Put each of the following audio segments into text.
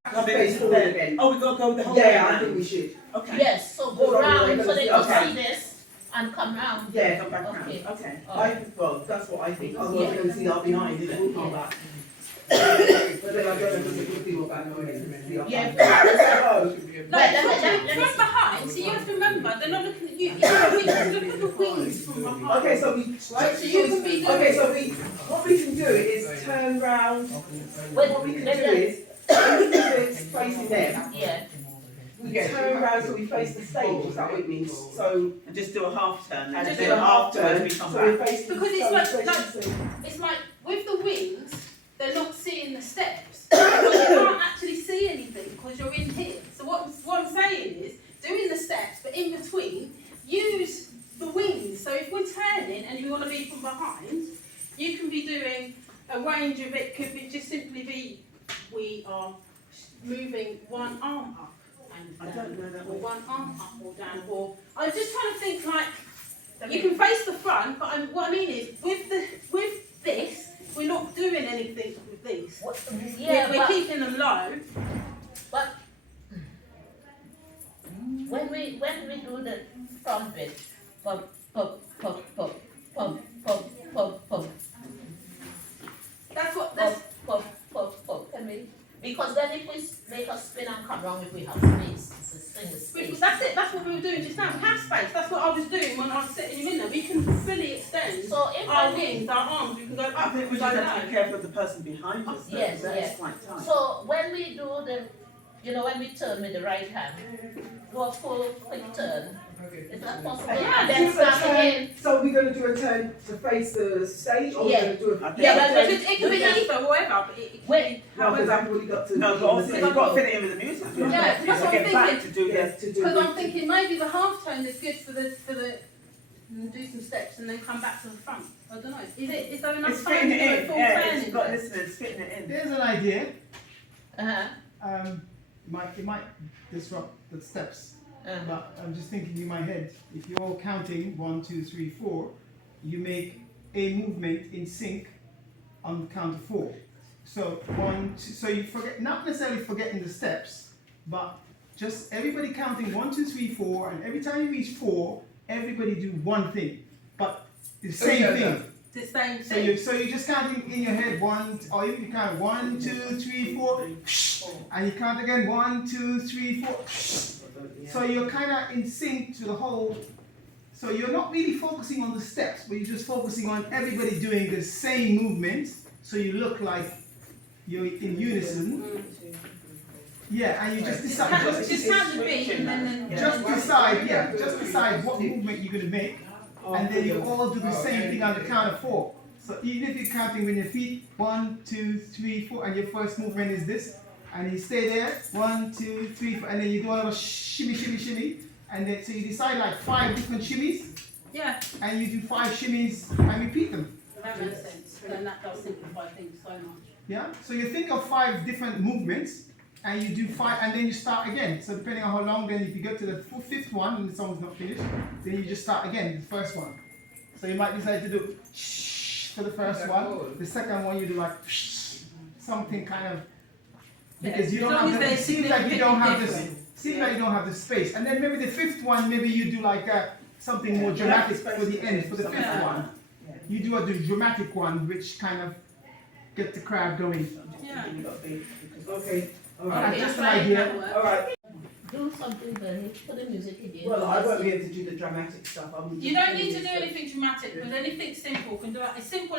Oh, we're gonna go the whole Yeah, way I around. think we should. Okay. Yes, so go round so they can Okay. see this and come round. Yeah, Come back round. Okay. Okay. well, that's what I think. Otherwise, Yeah. we're going to see our behind, isn't it? We'll come back. But then I don't know if we'll see what back on. Yeah. From behind, so you have to remember, they're not looking at you. Look at the wings from behind. Okay, so we Right, so you can be doing. okay, so what we can do is turn round. What we can do is facing them. Yeah. We turn around so we face the stage. Is that what it means? So And just do a half turn and Just then do a half afterwards turn. we come So we back. face the Because it's so we like- face like- the stage. It's like with the wings, they're not seeing the steps. Because you can't actually see anything because you're in here. So what I'm saying is, doing the steps, but in between, use the wings. So if we're turning and you want to be from behind, you can be doing a range of it. Could be just simply be we are moving one arm up and I down, don't know that or way. one arm up or down. Or I'm just trying to think like. You can face the front, but what I mean is, with this, we're not doing anything with these. Yeah, we're but keeping them low. when we do the trumpet, pump, pump, pump, pump, pump, pump, pump, pump, That's what. pump, pump, pump, can we? Because then if we make us spin and come round, if we have space, it's a single space. That's it. That's what we were doing just now. We have space. That's what I was doing when I was setting you in there. We can fully extend So if our I wings, our arms. We can go I up. think we go just have to down. be careful of the person behind us. though, Yes, because yes. That's quite tight. So when we do the, when we turn with the right hand, do a full quick turn. Is that possible? Yeah, And then Just a start turn. again. So we're going to do a turn to face the stage, or Yeah. we're going to do a I think- Yeah, but It could be either, whatever. But it Wait. no, because I've already got to. No, but also you've got to fit it in with the music. Yeah, that's what I'm Get back thinking. to do Yeah, this. to do. Because I'm thinking maybe the half tone is good for the do some steps and then come back to the front. I don't know. Is there enough It's time fitting to do a it in. full Yeah, turn it's in got there? listeners fitting it in. There's an idea. Uh-huh. It might disrupt the steps, Uh-huh. but I'm just thinking in my head. If you're counting 1, 2, 3, 4, you make a movement in sync on the count of 4. So so you forget, not necessarily forgetting the steps, but just everybody counting 1, 2, 3, 4, and every time you reach 4, everybody do one thing, but the same thing. The same So thing. you're just counting in your head or you can count 1, 2, 3, 4, and you count again 1, 2, 3, 4. So you're kind of in sync to the whole. So you're not really focusing on the steps, but you're just focusing on everybody doing the same movement. So you look like you're in unison. Yeah, and you just decide. Just count the beat and then. Just decide what movement you're gonna make, and then you all do the same thing on the count of 4. So even if you're counting with your feet, 1, 2, 3, 4, and your first movement is this, and you stay there, 1, 2, 3, 4, and then you do another shimmy, shimmy, shimmy, and then so you decide like 5 different shimmies, Yeah, and you do 5 shimmies and repeat them. that makes sense. And then that does simplify things so much. Yeah. So you think of 5 different movements, and you do 5, and then you start again. So depending on how long, then if you get to the 5th one and the song's not finished, then you just start again, the first one. So you might decide to do shh for the first one. The second one you do like shh, something kind of, because you As don't long have as the, they're it seems like you don't have this seems like you don't have the space. And then maybe the fifth one, maybe you do like something more dramatic for the end, for the fifth one. You do a dramatic one, which kind of get the crowd going. Yeah. Okay, That's alright. just an idea. Alright, Do something very, put the music again. well, I won't be able to do the dramatic stuff. You don't need to do anything dramatic, but anything simple can do it. A simple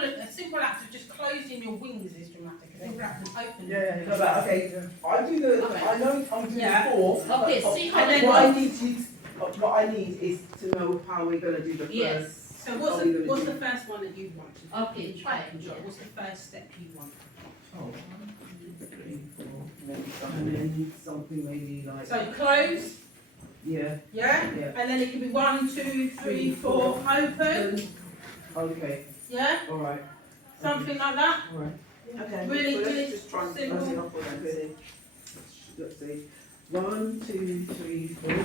act of just closing your wings is dramatic. A simple act of opening. Yeah, no, but okay, I do the, I know I'm doing Yeah. 4. Okay, but- see how and they then what I go. need to, what I need is to know how we're gonna do the first. Yes. So what's the first one that you want? Okay, try it. Yeah, what's the first step you want? Oh. 1, 2, 3, 4, maybe something maybe like, So close, yeah, yeah? yeah, And then it could be 1, 2, 3, 4, open, okay, yeah? alright, Something like that. alright. Okay. Really well, good, let's just try and simple. close it off with that, really. Let's see, 1, 2, 3, 4.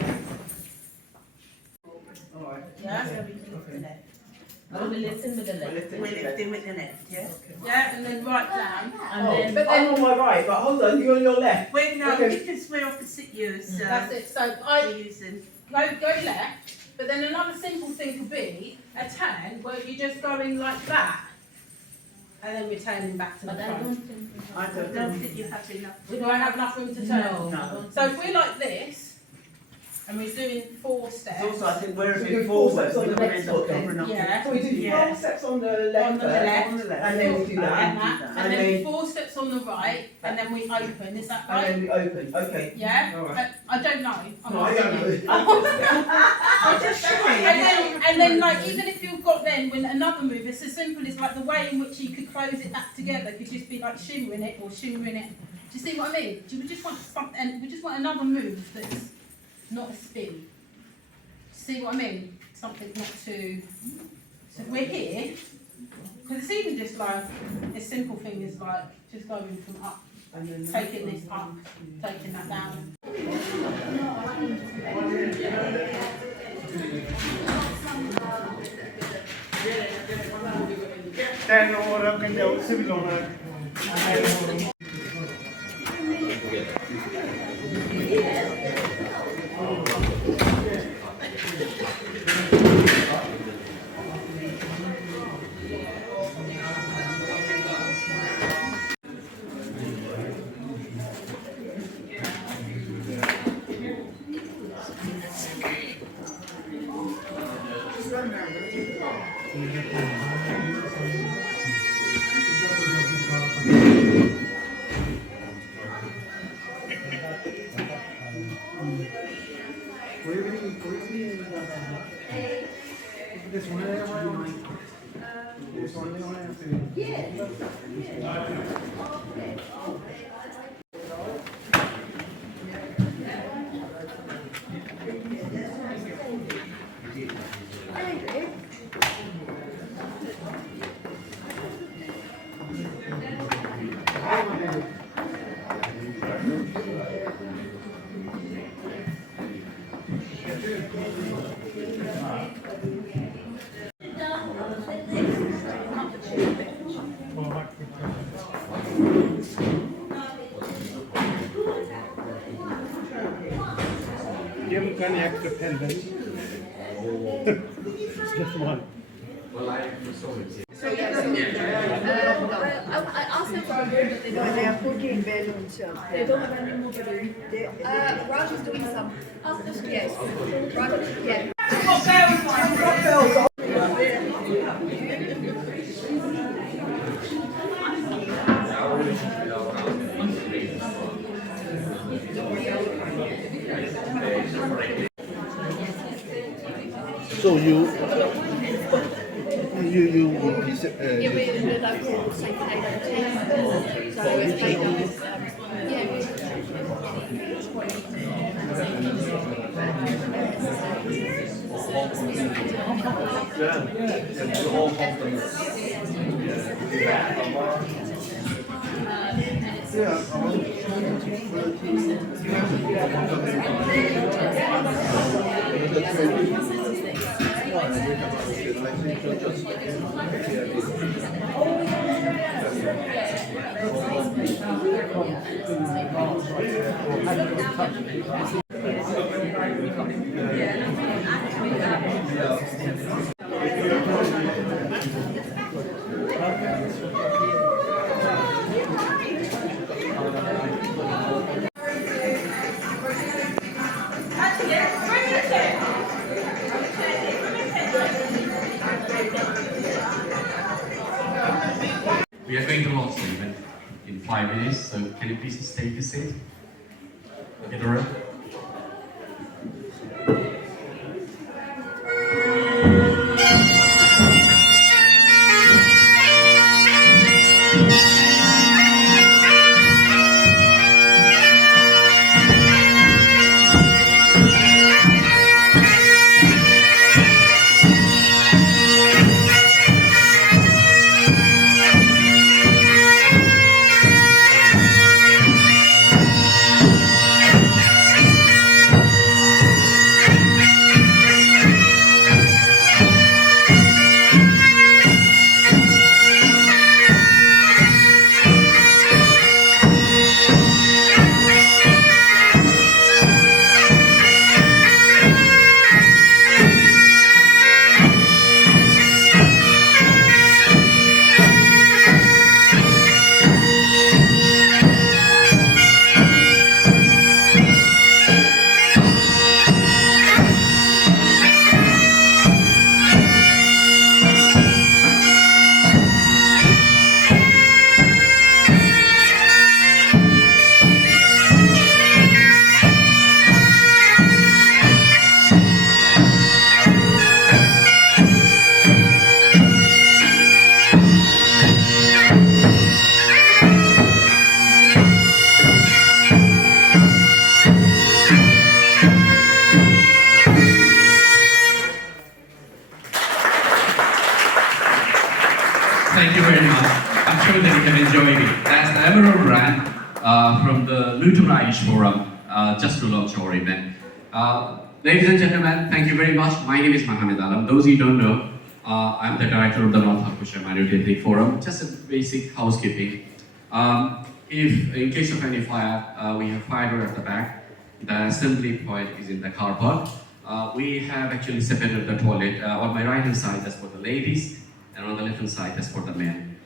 Alright. Yeah? Okay. Now we listen with the left. We're lifting with the left, yeah? Yeah, and then right down. And Oh, then, but I'm on my right, but hold on, you're on your left. Wait, no, Okay. because we're opposite you, so That's it. So we're using. go left, but then another simple thing could be a turn where you're just going like that. And then returning back to the but I front. don't think. I don't think you have enough. We don't have enough room to turn. No. No. So if we're like this, and we're doing 4 steps. It's also, I think we're a So bit do 4 forward, steps on we're the going to next end up foot then. covering up. Yeah. So we do Yeah. 4 steps on the left, On the first, left, on the left. and then we do that, And that, and and then then 4 steps on the right, and then we open. Is that and right? then we open. Okay. Yeah. Alright. I don't know. I'm No, I asking don't you. know. I'm just trying. And then, like, even if you've got then when another move, it's as simple as like the way in which you could close it back together could just be like shimmering it or shimmering it. Do you see what I mean? We just want something, and we just want another move that's not a spin. See what I mean? Something not too. So if we're here, because it's even just like a simple thing is like just going from up, And then taking this up, taking that down. Then orang akan jauh sebelum lagi. Dia bukan extra pendant. It's just one. I asked them for a room, but they don't have any more balloons. Raj is doing some. Yes. Raj, yeah. So you will be Yeah, we're like say played on 10. So it's played on this, We are going to launch the event in 5 minutes, so can you please just take a seat? Get around. Thank you very much. I'm sure that you have enjoyed it. That's the Emerald brand from the Luton Irish Forum, just to launch our event. Ladies and gentlemen, thank you very much. My name is Mohammed Alam. Those who don't know, I'm the director of the North Hertfordshire Minority Ethnic Forum. Just a basic housekeeping. If in case of any fire, we have fire door at the back. The assembly point is in the car park. We have actually separated the toilet. On my right hand side, that's for the ladies, and on the left hand side, that's for the men.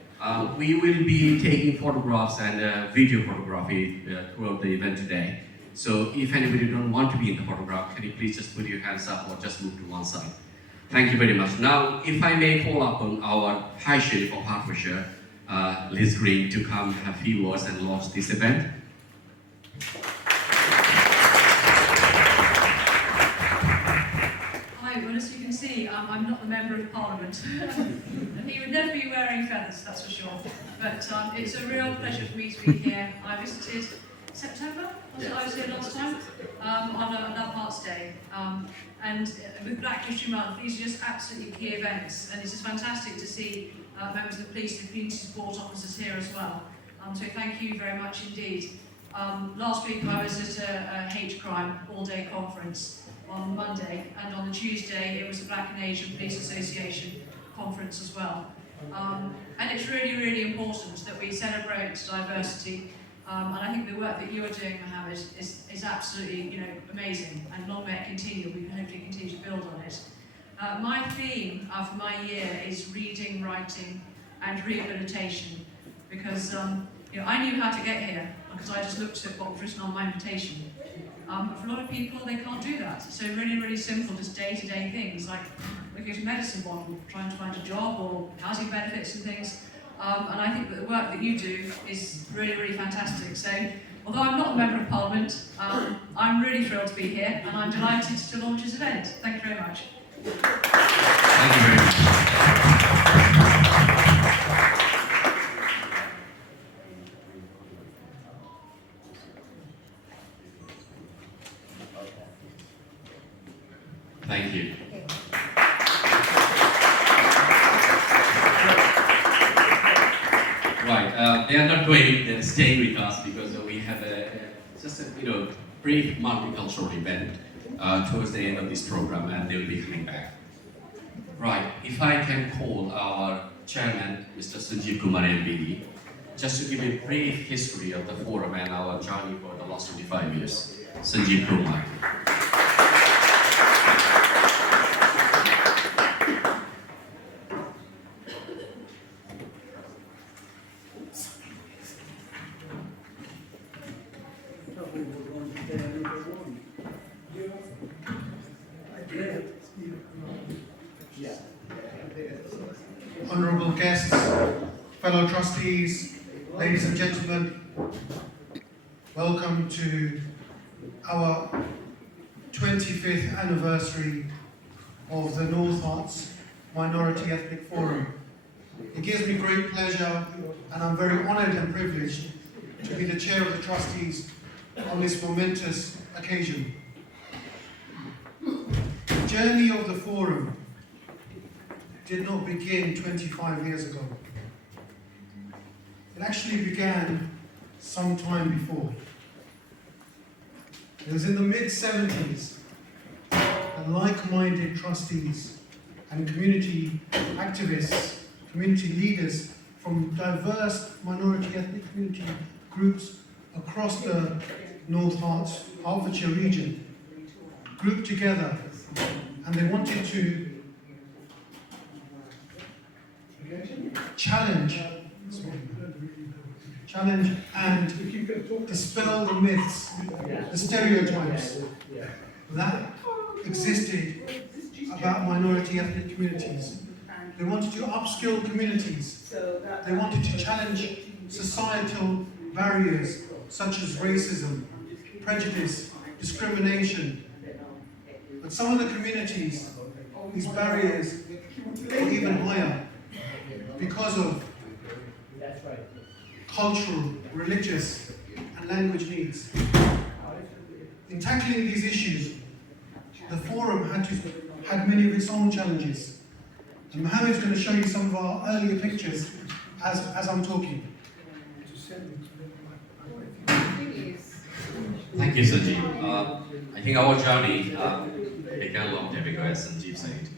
We will be taking photographs and video photography throughout the event today. So if anybody don't want to be in the photograph, can you please just put your hands up or just move to one side. Thank you very much. Now, if I may call upon our High Sheriff of Hertfordshire, Liz Green, to come have a few words and launch this event. Hi, well, as you can see, I'm not the Member of Parliament. And he would never be wearing feathers, that's for sure. But it's a real pleasure for me to be here. I visited September, I was here last time, on Love Hearts Day. And with Black History Month, these are just absolutely key events. And it's just fantastic to see members of the police and community support officers here as well. So thank you very much indeed. Last week I was at a hate crime all-day conference on Monday, and on the Tuesday it was a Black and Asian Police Association conference as well. And it's really, really important that we celebrate diversity, and I think the work that you are doing, Mohammed, is absolutely amazing, and long may it continue. We can hopefully continue to build on it. My theme for my year is reading, writing and rehabilitation, because I knew how to get here because I just looked at what was written on my invitation. For a lot of people, they can't do that. So really, really simple, just day-to-day things like looking at a medicine bottle, trying to find a job or housing benefits and things. And I think that the work that you do is really, really fantastic. So although I'm not a Member of Parliament, I'm really thrilled to be here and I'm delighted to launch this event. Thank you very much. Thank you very much. Thank you. Right, they are not going, they're staying with us because we have just a brief multicultural event towards the end of this program, and they will be coming back. Right, if I can call our chairman, Mr. Sanjeev Kumar MBE, just to give a brief history of the forum and our journey for the last 25 years. Sanjeev Kumar. Honourable guests, fellow trustees, ladies and gentlemen, welcome to our 25th anniversary of the North Herts Minority Ethnic Forum. It gives me great pleasure, and I'm very honoured and privileged to be the chair of the trustees on this momentous occasion. The journey of the forum did not begin 25 years ago. It actually began some time before. It was in the mid-70s that like-minded trustees and community activists, community leaders from diverse minority ethnic community groups across the North Herts, Hertfordshire region grouped together, and they wanted to challenge and dispel the myths, the stereotypes that existed about minority ethnic communities. They wanted to upskill communities. They wanted to challenge societal barriers such as racism, prejudice, discrimination. But some of the communities, these barriers were even higher because of cultural, religious, and language needs. In tackling these issues, the forum had many of its own challenges. And Mohammed's going to show you some of our earlier pictures as I'm talking. Thank you, Sanjeev. I think our journey began a long time ago, as Sanjeev said,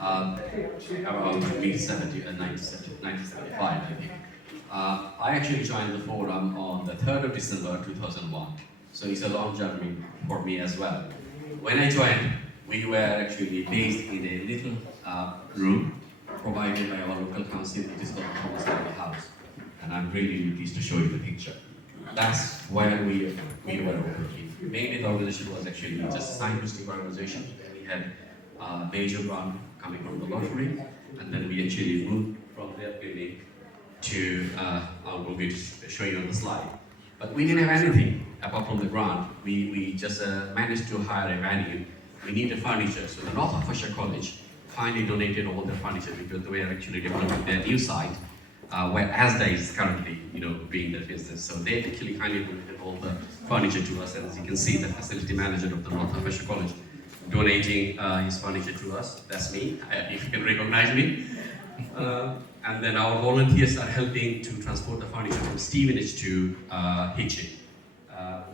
around mid-1975, I think. I actually joined the forum on the 3rd of December 2001, so it's a long journey for me as well. When I joined, we were actually based in a little room provided by our local council. It is called Thomas Hardy House, and I'm really pleased to show you the picture. That's where we were working. Mainly the organization was actually just a scientific organization. We had a major grant coming from the lottery, and then we actually moved from that building to, I will be show you on the slide. But we didn't have anything apart from the grant. We just managed to hire a venue. We needed furniture, so the North Hertfordshire College kindly donated all the furniture because they were actually developing their new site, where ASDA is currently, being their business. So they actually kindly donated all the furniture to us, and as you can see, the facility manager of the North Hertfordshire College donating his furniture to us. That's me, if you can recognize me. And then our volunteers are helping to transport the furniture from Stevenage to Hitchin,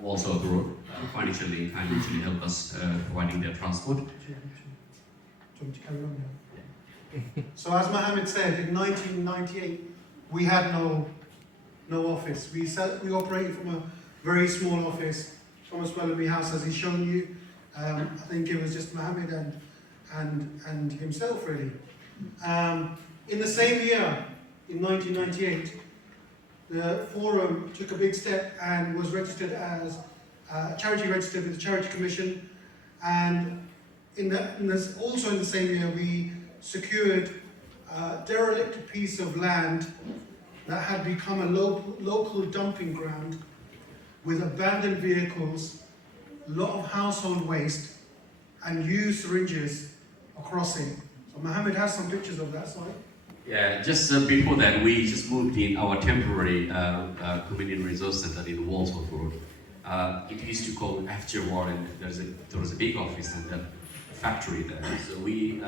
also the road. Furniture Link can actually help us providing their transport. Do you want me to carry on now? So as Mohammed said, in 1998, we had no office. We operated from a very small office, Thomas Wellamy House, as he's shown you. I think it was just Mohammed and himself, really. In the same year, in 1998, the forum took a big step and was registered as charity registered with the Charity Commission, and also in the same year we secured a derelict piece of land that had become a local dumping ground with abandoned vehicles, a lot of household waste, and used syringes across it. So Mohammed has some pictures of that site. Yeah, just before that, we just moved in our temporary community resource center in Walsworth Road. It used to call after war, and there was a big office and a factory there. So we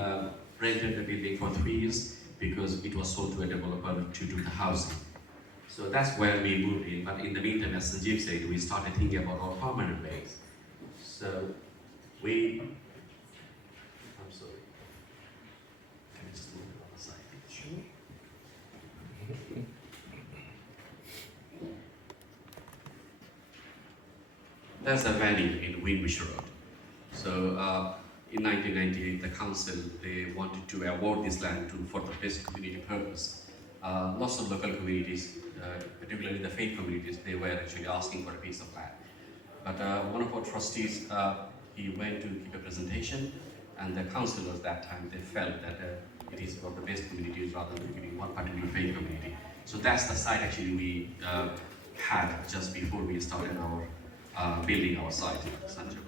rented the building for 3 years because it was sold to a developer to do the housing. So that's where we moved in. But in the meantime, as Sanjeev said, we started thinking about our permanent base. So I'm sorry. Can I just move it on the side? Sure. That's a venue in Windrush Road. So in 1998, the council, they wanted to award this land for the best community purpose. Lots of local communities, particularly the faith communities, they were actually asking for a piece of land. But one of our trustees, he went to give a presentation, and the councillors that time, they felt that it is for the best communities rather than giving one particular faith community. So that's the site actually we had just before we started our building our site, Sanjay.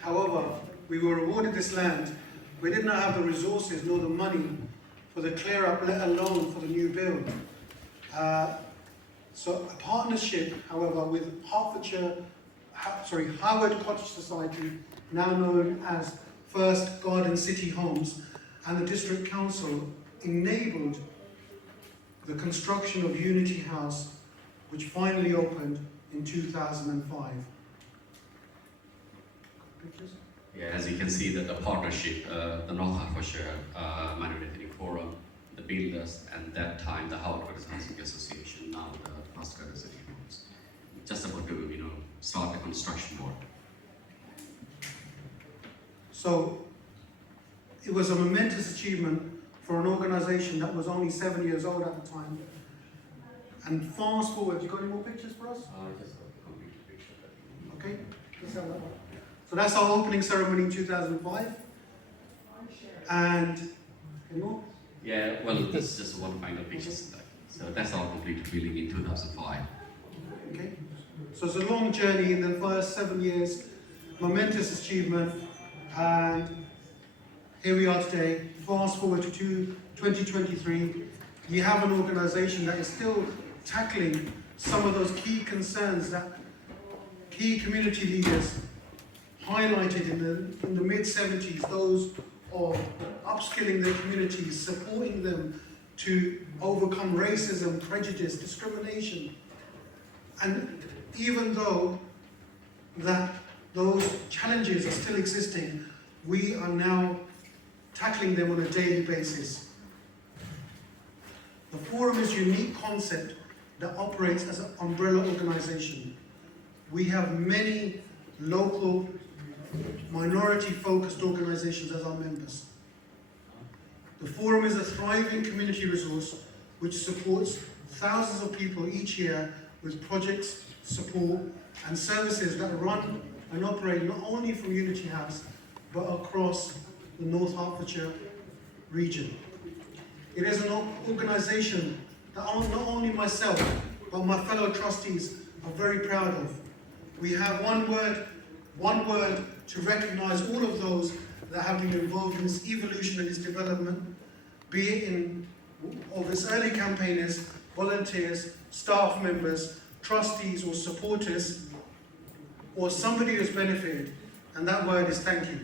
However, we were awarded this land. We did not have the resources nor the money for the clear up, let alone for the new build. So a partnership, however, with Howard Cottage Society, now known as First Garden City Homes, and the District Council enabled the construction of Unity House, which finally opened in 2005. Pictures? Yeah, as you can see that the partnership, the North Hertfordshire Manufacturing Forum, the builders, and that time the Howard Cottage Housing Association, now the First Garden City Homes, just about to start the construction work. So it was a momentous achievement for an organisation that was only 7 years old at the time. And fast forward, you got any more pictures for us? Okay, let's have that one. So that's our opening ceremony in 2005. And any more? Yeah, well, this is just one final picture. So that's our complete building in 2005. Okay. So it's a long journey in the first 7 years, momentous achievement, and here we are today. Fast forward to 2023, we have an organisation that is still tackling some of those key concerns that key community leaders highlighted in the mid-70s, those of upskilling their communities, supporting them to overcome racism, prejudice, discrimination. And even though that those challenges are still existing, we are now tackling them on a daily basis. The Forum is a unique concept that operates as an umbrella organisation. We have many local, minority-focused organisations as our members. The Forum is a thriving community resource which supports thousands of people each year with projects, support, and services that run and operate not only from Unity House, but across the North Hertfordshire region. It is an organisation that not only myself, but my fellow trustees are very proud of. We have one word to recognise all of those that have been involved in this evolution and this development, be it of its early campaigners, volunteers, staff members, trustees or supporters, or somebody who's benefited, and that word is thank you.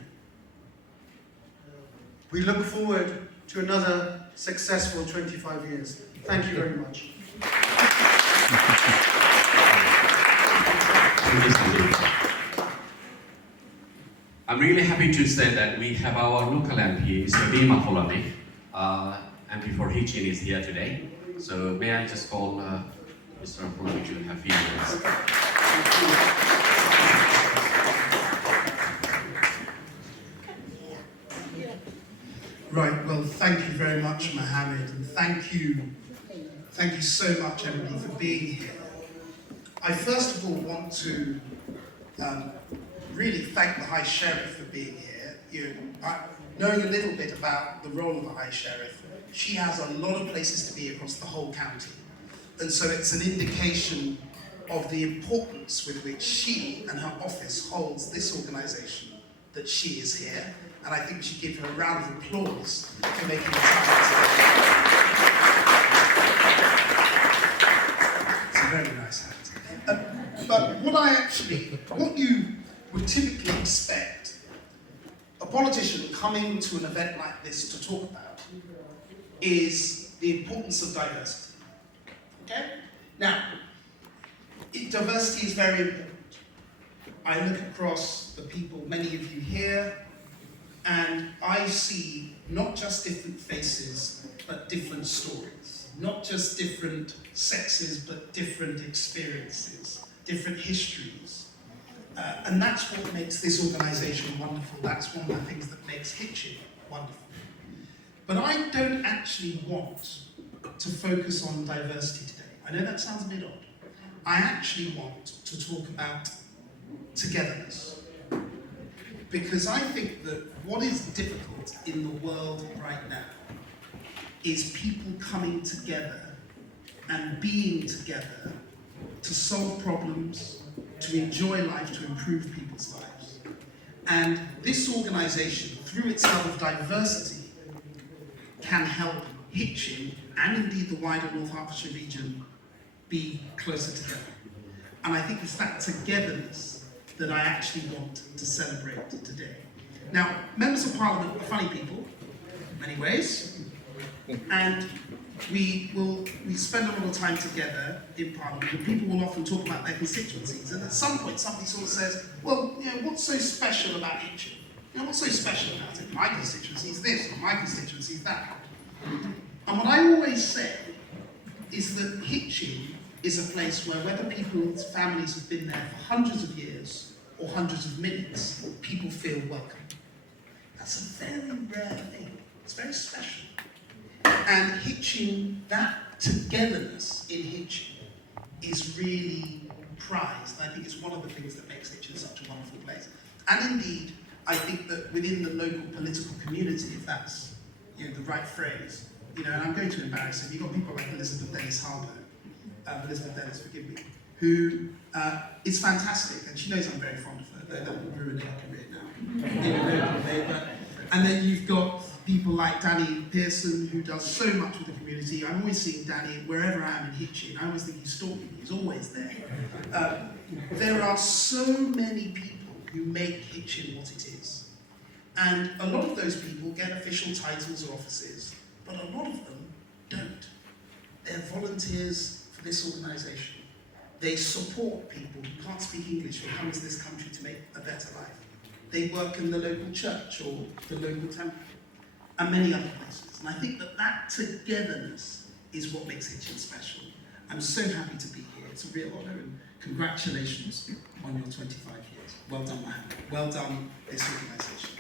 We look forward to another successful 25 years. Thank you very much. I'm really happy to say that we have our local MP, Mr. Bima Folami, MP for Hitchin is here today. So may I just call Mr. Folami to have a few words. Right, well, thank you very much, Mohammed, and thank you so much, Emily, for being here. I first of all want to really thank the High Sheriff for being here. Knowing a little bit about the role of the High Sheriff, she has a lot of places to be across the whole county, and so it's an indication of the importance with which she and her office holds this organisation that she is here. And I think we should give her a round of applause for making the time today. It's a very nice hat. But what you would typically expect a politician coming to an event like this to talk about is the importance of diversity. Okay? Now, diversity is very important. I look across the people, many of you here, and I see not just different faces, but different stories. Not just different sexes, but different experiences, different histories. And that's what makes this organisation wonderful. That's one of the things that makes Hitchin wonderful. But I don't actually want to focus on diversity today. I know that sounds a bit odd. I actually want to talk about togetherness. Because I think that what is difficult in the world right now is people coming together and being together to solve problems, to enjoy life, to improve people's lives. And this organisation, through its love of diversity, can help Hitchin and indeed the wider North Hertfordshire region be closer together. And I think it's that togetherness that I actually want to celebrate today. Now, members of Parliament are funny people, in many ways, and we spend a lot of time together in Parliament, and people will often talk about their constituencies, and at some point somebody sort of says, well, you know, what's so special about Hitchin? You know, what's so special about it? My constituency is this, or my constituency is that. And what I always say is that Hitchin is a place where, whether people's families have been there for hundreds of years or hundreds of minutes, people feel welcome. That's a very rare thing. It's very special. And Hitchin, that togetherness in Hitchin is really prized. I think it's one of the things that makes Hitchin such a wonderful place. And indeed, I think that within the local political community, if that's, you know, the right phrase, you know, and I'm going to embarrass him, you've got people like Elizabeth Dennis-Harbour, Elizabeth Dennis, forgive me, who is fantastic, and she knows I'm very fond of her, though that will ruin her career now. And then you've got people like Danny Pearson, who does so much with the community. I'm always seeing Danny wherever I am in Hitchin. I always think he's stalking me, he's always there. There are so many people who make Hitchin what it is. And a lot of those people get official titles or offices, but a lot of them don't. They're volunteers for this organisation. They support people who can't speak English or come to this country to make a better life. They work in the local church or the local temple, and many other places. And I think that that togetherness is what makes Hitchin special. I'm so happy to be here. It's a real honour, and congratulations on your 25 years. Well done, Mohammed. Well done, this organisation.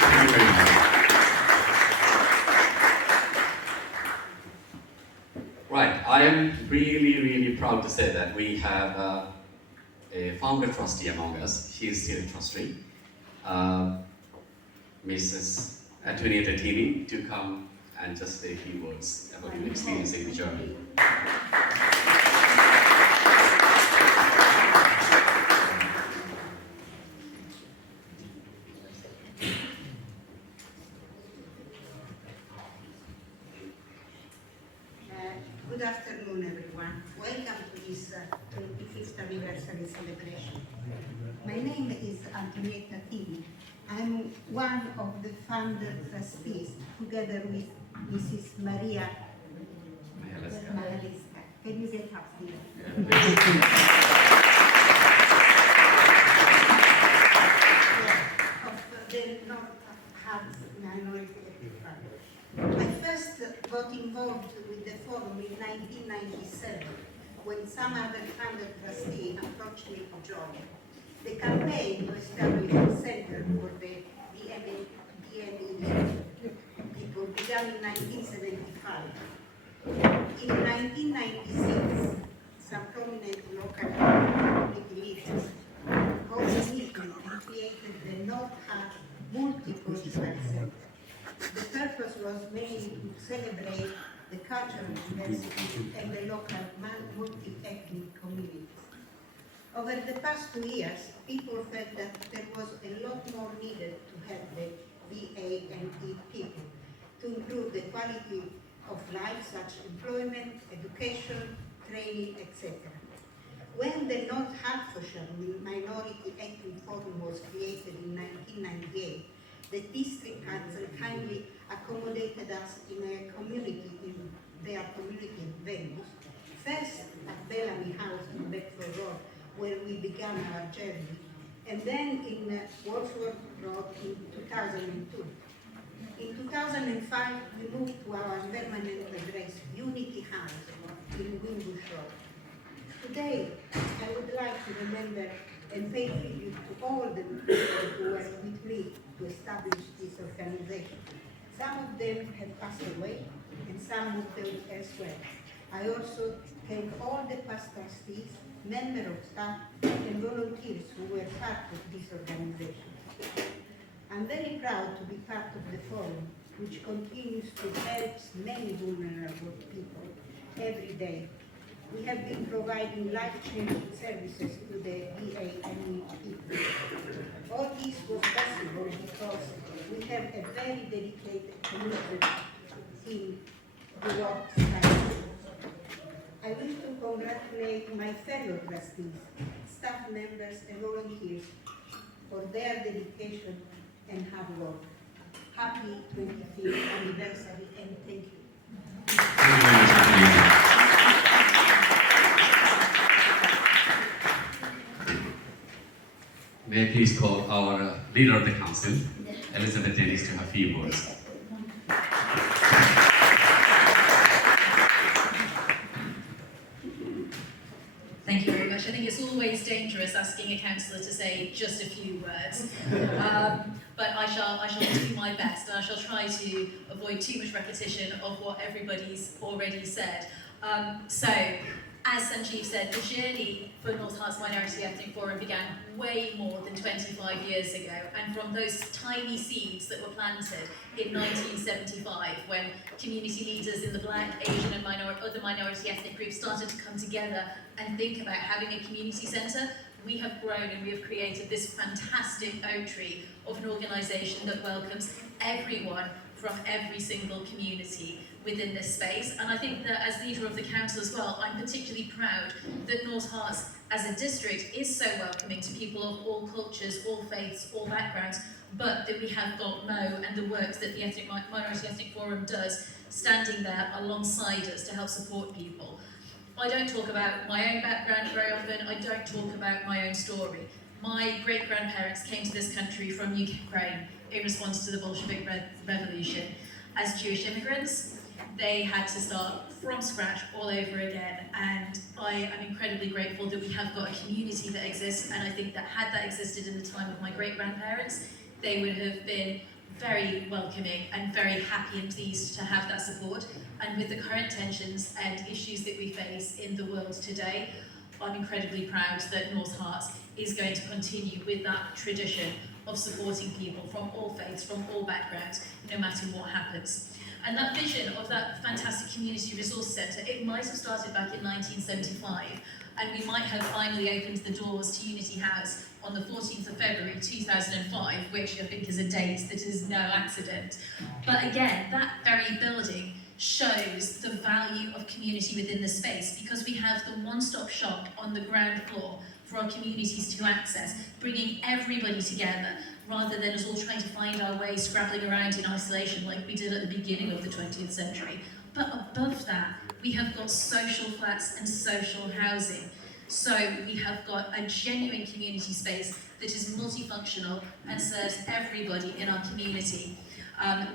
Thank you very much. Right, I am really, really proud to say that we have a founder trustee among us. She is still a trustee, Mrs. Antoinette Tini, to come and just say a few words about your experience in the journey. Good afternoon, everyone. Welcome to this 25th anniversary celebration. My name is Antoinette Tini. I'm one of the founder trustees, together with Mrs. Maria Mahaliska. Can you get up here? Of the North Hertfordshire Minority Ethnic Fund. I first got involved with the forum in 1997 when some other founder trustee approached me to join. The campaign to establish a center for the DME people began in 1975. In 1996, some prominent local community leaders hosted a meeting and created the North Hart Multicultural Center. The purpose was mainly to celebrate the cultural diversity and the local multi-ethnic communities. Over the past 2 years, people felt that there was a lot more needed to help the BAME people to improve the quality of life, such as employment, education, training, etc. When the North Hertfordshire Minority Ethnic Forum was created in 1998, the district council kindly accommodated us in a community, in their community venues. First at Bellamy House in Bedford Road, where we began our journey, and then in Wordsworth Road in 2002. In 2005, we moved to our permanent address, Unity House in Wimbush Road. Today, I would like to remember and pay tribute to all the people who were with me to establish this organization. Some of them have passed away, and some moved elsewhere. I also thank all the past trustees, members of staff, and volunteers who were part of this organization. I'm very proud to be part of the forum which continues to help many vulnerable people every day. We have been providing life-changing services to the VA and people. All this was possible because we have a very dedicated committed team who works tirelessly. I wish to congratulate my fellow trustees, staff members and volunteers for their dedication and hard work. Happy 25th anniversary and thank you. Thank you very much, May I please call our leader of the council, Elizabeth Dennis, to have a few words. Thank you very much. I think it's always dangerous asking a councillor to say just a few words. But I shall do my best, and I shall try to avoid too much repetition of what everybody's already said. So, as Sanjeev said, the journey for North Hearts Minority Ethnic Forum began way more than 25 years ago, and from those tiny seeds that were planted in 1975, when community leaders in the Black, Asian and other minority ethnic groups started to come together and think about having a community centre, we have grown and we have created this fantastic oak tree of an organisation that welcomes everyone from every single community within this space. And I think that as leader of the council as well, I'm particularly proud that North Hearts as a district is so welcoming to people of all cultures, all faiths, all backgrounds, but that we have got Mo and the work that the Minority Ethnic Forum does standing there alongside us to help support people. I don't talk about my own background very often, I don't talk about my own story. My great-grandparents came to this country from Ukraine in response to the Bolshevik Revolution. As Jewish immigrants, they had to start from scratch all over again, and I am incredibly grateful that we have got a community that exists, and I think that had that existed in the time of my great-grandparents, they would have been very welcoming and very happy and pleased to have that support. And with the current tensions and issues that we face in the world today, I'm incredibly proud that North Hearts is going to continue with that tradition of supporting people from all faiths, from all backgrounds, no matter what happens. And that vision of that fantastic community resource centre, it might have started back in 1975, and we might have finally opened the doors to Unity House on the 14th of February 2005, which I think is a date that is no accident. But again, that very building shows the value of community within the space, because we have the one-stop shop on the ground floor for our communities to access, bringing everybody together, rather than us all trying to find our way, scrabbling around in isolation like we did at the beginning of the 20th century. But above that, we have got social flats and social housing. So we have got a genuine community space that is multifunctional and serves everybody in our community.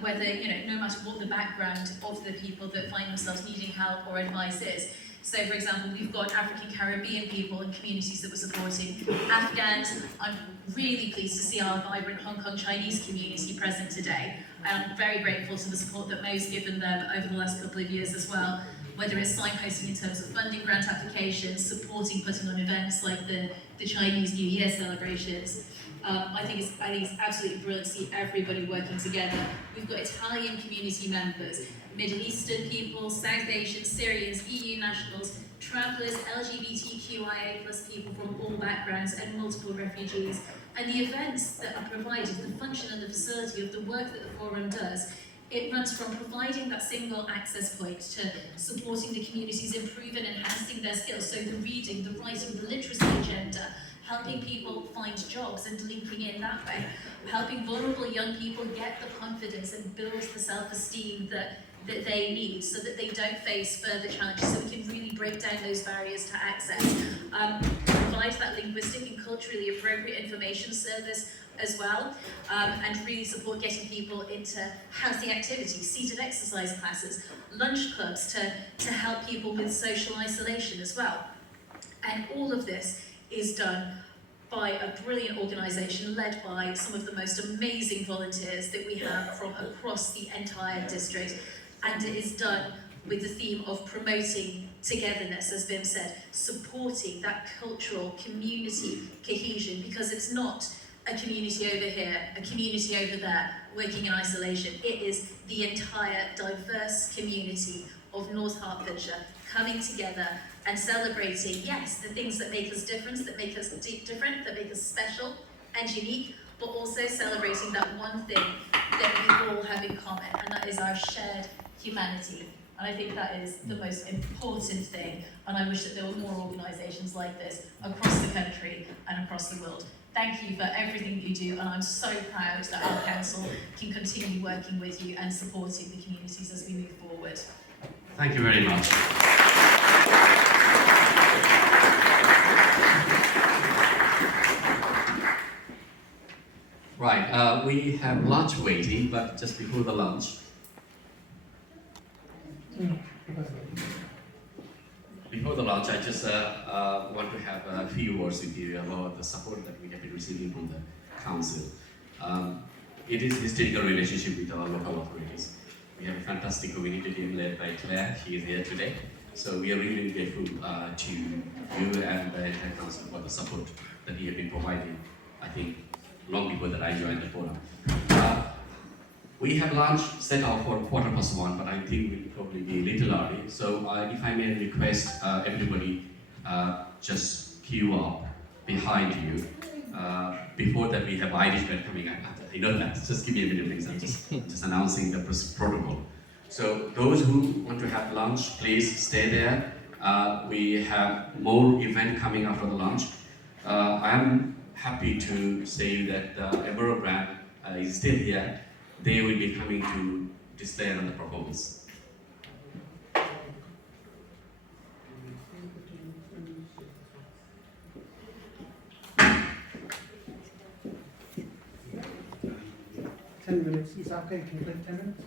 Whether, no matter what the background of the people that find themselves needing help or advice is. So, for example, we've got African Caribbean people and communities that we're supporting, Afghans. I'm really pleased to see our vibrant Hong Kong Chinese community present today. I'm very grateful to the support that Mo's given them over the last couple of years as well, whether it's signposting in terms of funding grant applications, supporting putting on events like the Chinese New Year celebrations. I think it's absolutely brilliant to see everybody working together. We've got Italian community members, Middle Eastern people, South Asians, Syrians, EU nationals, travellers, LGBTQIA+ people from all backgrounds, and multiple refugees. And the events that are provided, the function and the facility of the work that the forum does, it runs from providing that single access point to supporting the communities, improving and enhancing their skills, so the reading, the writing, the literacy agenda, helping people find jobs and linking in that way, helping vulnerable young people get the confidence and build the self-esteem that they need so that they don't face further challenges, so we can really break down those barriers to access. Provide that linguistic and culturally appropriate information service as well, and really support getting people into healthy activities, seated exercise classes, lunch clubs to help people with social isolation as well. And all of this is done by a brilliant organisation led by some of the most amazing volunteers that we have from across the entire district, and it is done with the theme of promoting togetherness, as Vim said, supporting that cultural community cohesion, because it's not a community over here, a community over there, working in isolation. It is the entire diverse community of North Hertfordshire coming together and celebrating, yes, the things that make us different, that make us different, that make us special and unique, but also celebrating that one thing that we all have in common, and that is our shared humanity. And I think that is the most important thing, and I wish that there were more organisations like this across the country and across the world. Thank you for everything that you do, and I'm so proud that our council can continue working with you and supporting the communities as we move forward. Thank you very much. Right, we have lunch waiting, but just before the lunch, I just want to have a few words with you about the support that we have been receiving from the council. It is a historical relationship with our local authorities. We have a fantastic community team led by Claire. She is here today. So we are really grateful to you and the entire council for the support that you have been providing, I think, long before that I joined the forum. We have lunch set out for 1:15, but I think we'll probably be a little early. So if I may request everybody just queue up behind you. Before that we have Irish band coming up. I know that. Just give me a minute, please. I'm just announcing the protocol. So those who want to have lunch, please stay there. We have more event coming after the lunch. I am happy to say that the Emerald brand is still here. They will be coming to display another performance. Minutes. Is that okay? Can you take 10 minutes?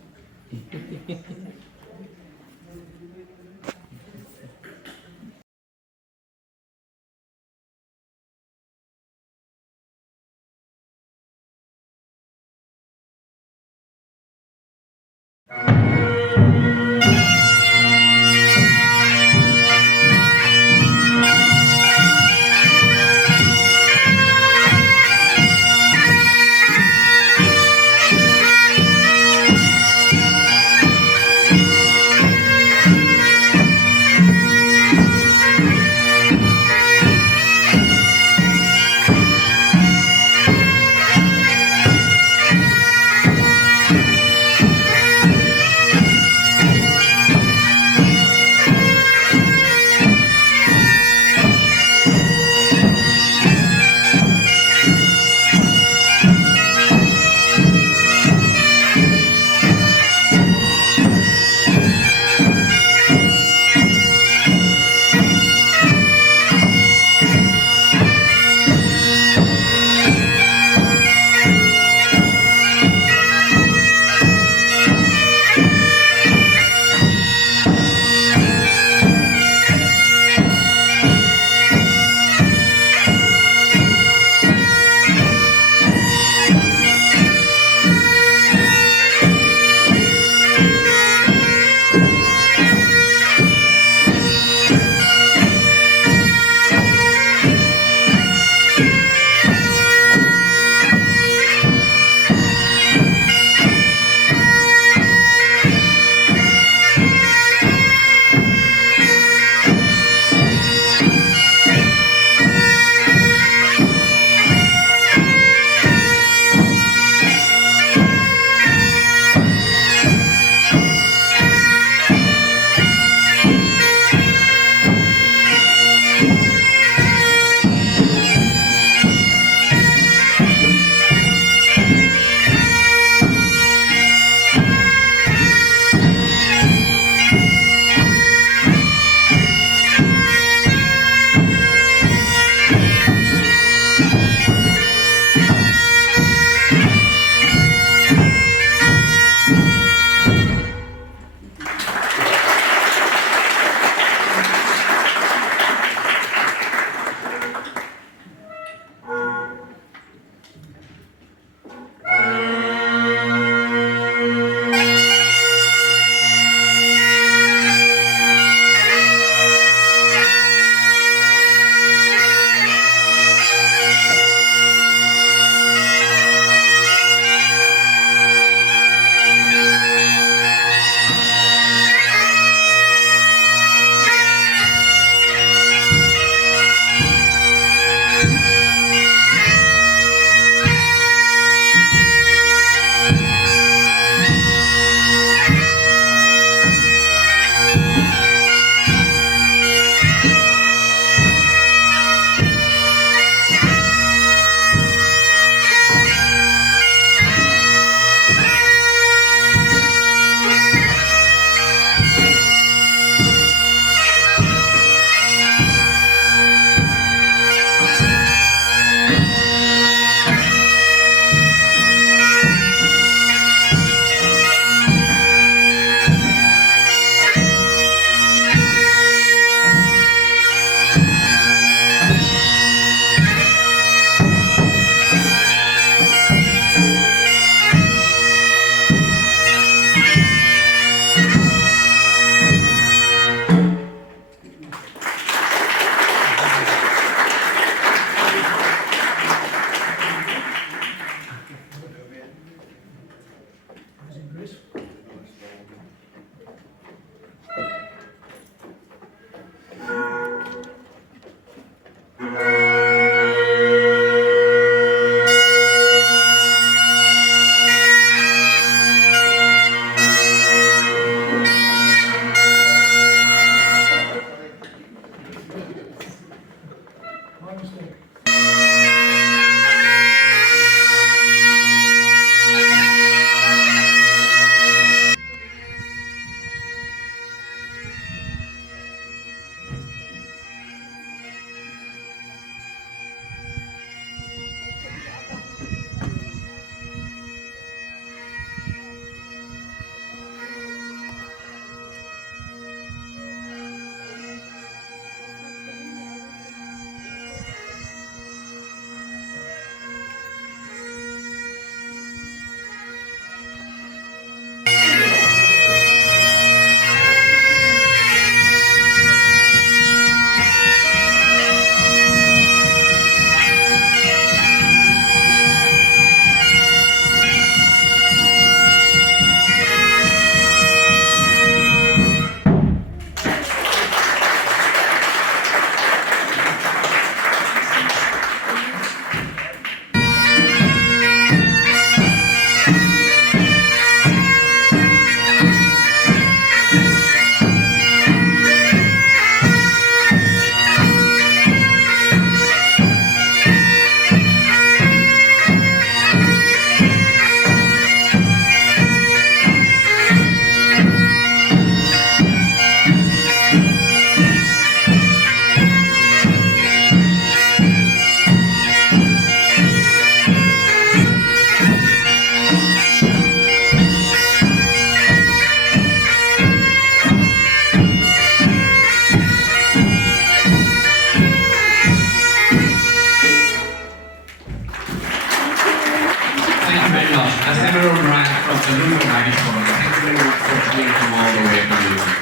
all the way from England.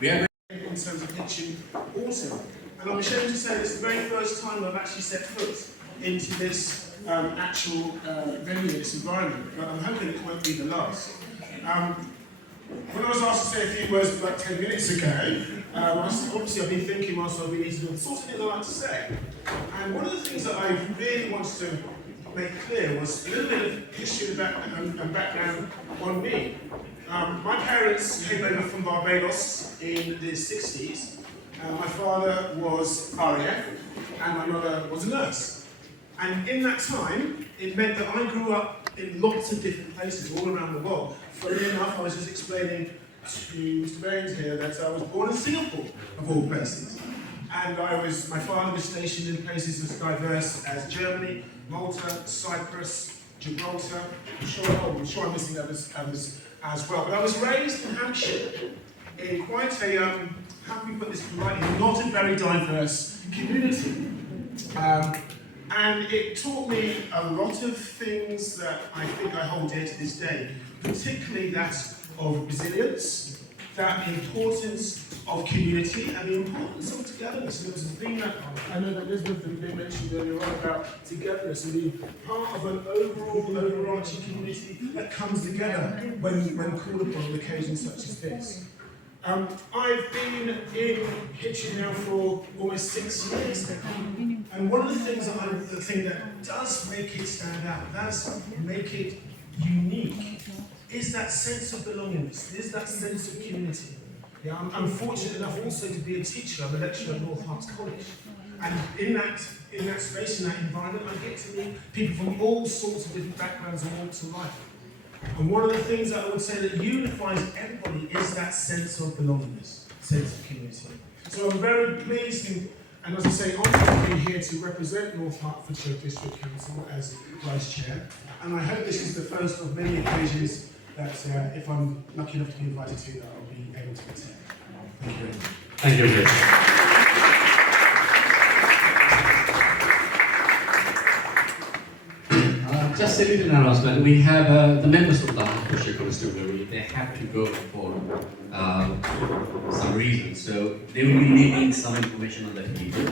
We are in terms of pitching autumn. And I'm ashamed to say it's the very first time I've actually set foot into this actual venue, this environment, but I'm hoping it won't be the last. When I was asked to say a few words about 10 minutes ago, obviously I've been thinking whilst I've been eating all the sorts of things I like to say. And one of the things that I really wanted to make clear was a little bit of history and background on me. My parents came over from Barbados in the 60s. My father was RAF and my mother was a nurse. And in that time, it meant that I grew up in lots of different places all around the world. Funnily enough, I was just explaining to Mr. Baines here that I was born in Singapore, of all places. And my father was stationed in places as diverse as Germany, Malta, Cyprus, Gibraltar. I'm sure I'm missing others as well. But I was raised in Hampshire in quite a, how can we put this politely, not a very diverse community. And it taught me a lot of things that I think I hold dear to this day, particularly that of resilience, that importance of community, and the importance of togetherness. And it was a thing that I know that Elizabeth mentioned earlier on about togetherness and being part of an overall, overarching community that comes together when called upon on occasions such as this. I've been in Hitchin now for almost 6 years, and one of the things that does make it stand out, does make it unique, is that sense of belongingness, is that sense of community. Yeah, I'm fortunate enough also to be a teacher. I'm a lecturer at North Herts College, and in that space, in that environment, I get to meet people from all sorts of different backgrounds and walks of life. And one of the things that I would say that unifies everybody is that sense of belongingness, sense of community. So I'm very pleased and as I say, honoured to be here to represent North Hertfordshire District Council as Vice Chair. And I hope this is the first of many occasions that if I'm lucky enough to be invited to, that I'll be able to attend. Thank you very much. Thank you, Rich. Just a little announcement. We have the members of the Hertfordshire Constabulary. They have to go for some reason, so they will be leaving some information on the table.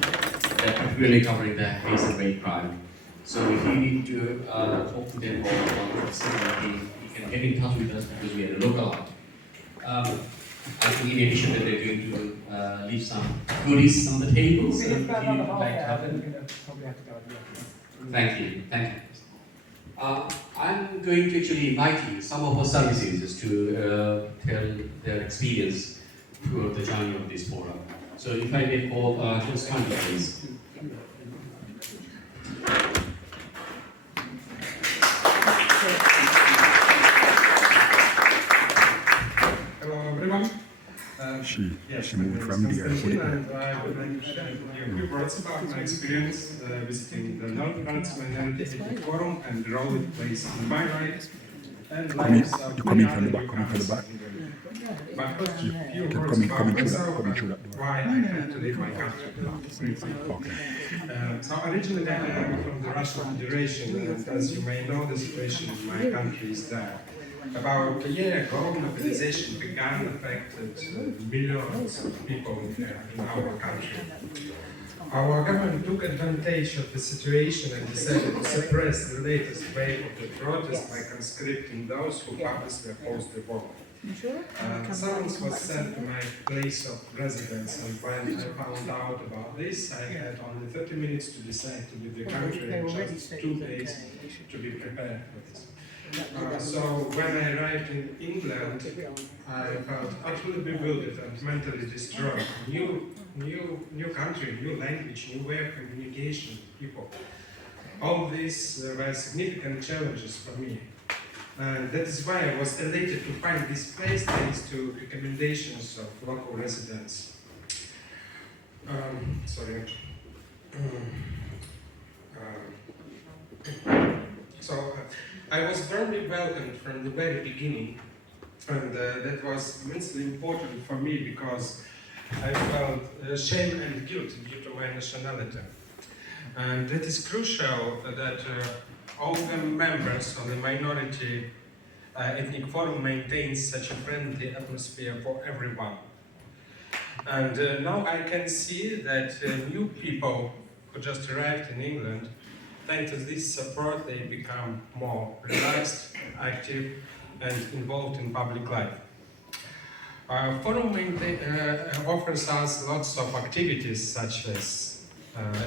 They're particularly covering the haze and rape crime. So if you need to talk to them or want to see anything, you can get in touch with us because we are a local art. I think in addition that they're going to leave some goodies on the table. So if you'd like to have them. Thank you. Thank you. I'm going to actually invite you, some of our services, to tell their experience throughout the journey of this forum. So if I may call Chris Candy, please. Hello everyone. She moved from the airport. And I would like to share a few words about my experience visiting the North Herts Minority Forum and the role it plays in my life and lives of many other newcomers. But first, a few words about myself and why I had to leave my country. So originally I am from the Russian Federation, and as you may know, the situation in my country is that about a year ago, mobilization began, affected millions of people in our country. Our government took advantage of the situation and decided to suppress the latest wave of the protest by conscripting those who publicly opposed the war. Summons was sent to my place of residence, and when I found out about this, I had only 30 minutes to decide to leave the country and just 2 days to be prepared for this. So when I arrived in England, I felt utterly bewildered and mentally destroyed. New country, new language, new way of communication with people. All these were significant challenges for me. And that is why I was elated to find this place thanks to recommendations of local residents. I was warmly welcomed from the very beginning, and that was immensely important for me because I felt shame and guilt due to my nationality. And it is crucial that all the members of the minority ethnic forum maintains such a friendly atmosphere for everyone. And now I can see that new people who just arrived in England, thanks to this support, they become more relaxed, active, and involved in public life. Forum offers us lots of activities such as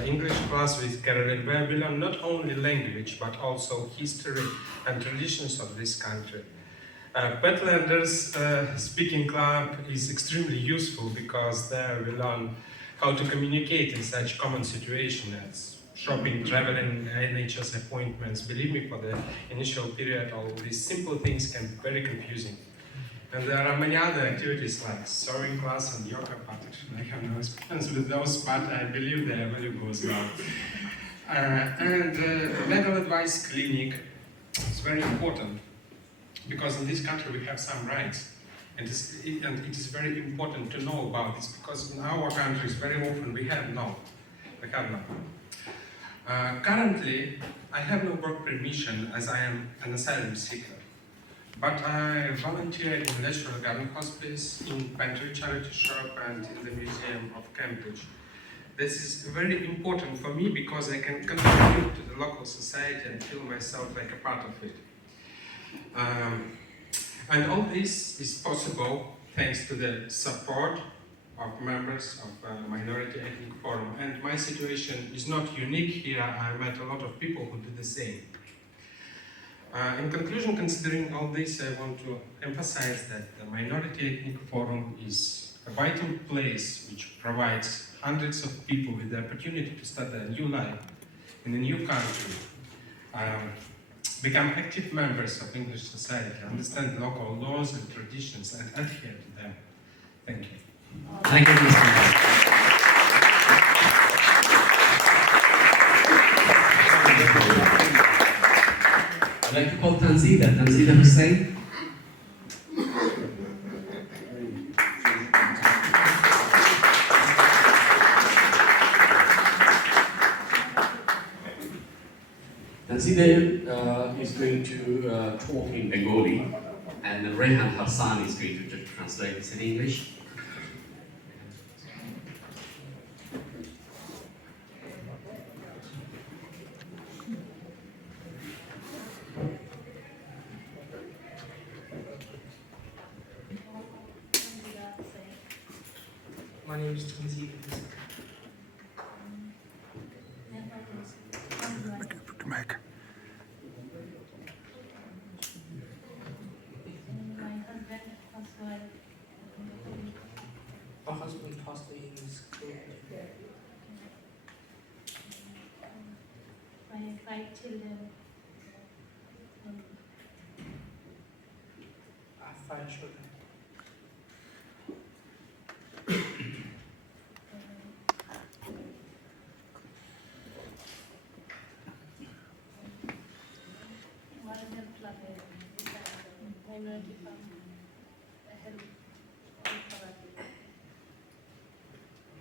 English class with Caroline, where we learn not only language but also history and traditions of this country. Petlanders Speaking Club is extremely useful because there we learn how to communicate in such common situations as shopping, traveling, NHS appointments. Believe me, for the initial period, all these simple things can be very confusing. And there are many other activities like sewing class and yoga, but I have no experience with those, but I believe their value goes well. Legal advice clinic is very important because in this country we have some rights, and it is very important to know about this because in our countries very often we have none. Currently, I have no work permission as I am an asylum seeker. But I volunteer in Natural Garden Hospice, in Pantry Charity Shop, and in the Museum of Cambridge. This is very important for me because I can contribute to the local society and feel myself like a part of it. And all this is possible thanks to the support of members of Minority Ethnic Forum. And my situation is not unique here. I met a lot of people who do the same. In conclusion, considering all this, I want to emphasize that the Minority Ethnic Forum is a vital place which provides hundreds of people with the opportunity to start a new life in a new country, become active members of English society, understand local laws and traditions, and adhere to them. Thank you. Thank you, Mr. I'd like to call Tanzila Hussain. Tanzila is going to talk in Bengali, and Rehan Hassan is going to translate this in English. My name is Tanzila. Mac. My husband passed away in school. My 5 children. I have 5 children.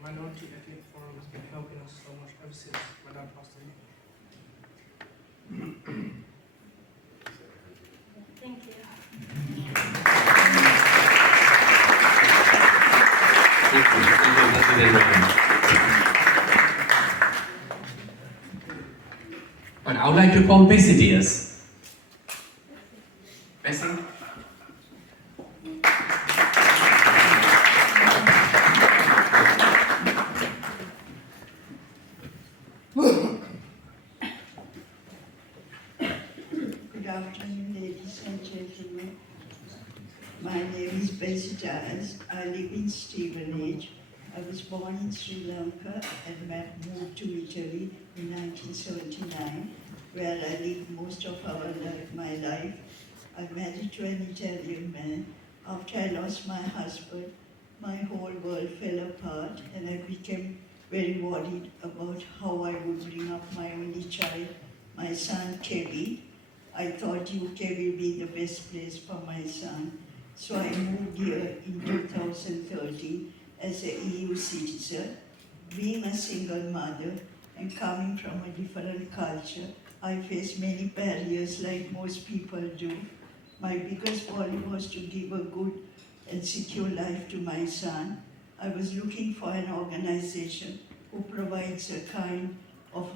Minority Ethnic Forum has been helping us so much ever since my dad passed away. Thank you. And I would like to call Bessie Diaz. Bessie? Good afternoon, ladies and gentlemen. My name is Bessie Diaz. I live in Stevenage. I was born in Sri Lanka and moved to Italy in 1979, where I lived most of my life. I married to an Italian man. After I lost my husband, my whole world fell apart and I became very worried about how I would bring up my only child, my son Kevin. I thought UK will be the best place for my son. So I moved here in 2013 as an EU citizen, being a single mother and coming from a different culture, I face many barriers like most people do. My biggest worry was to give a good and secure life to my son. I was looking for an organization who provides a kind of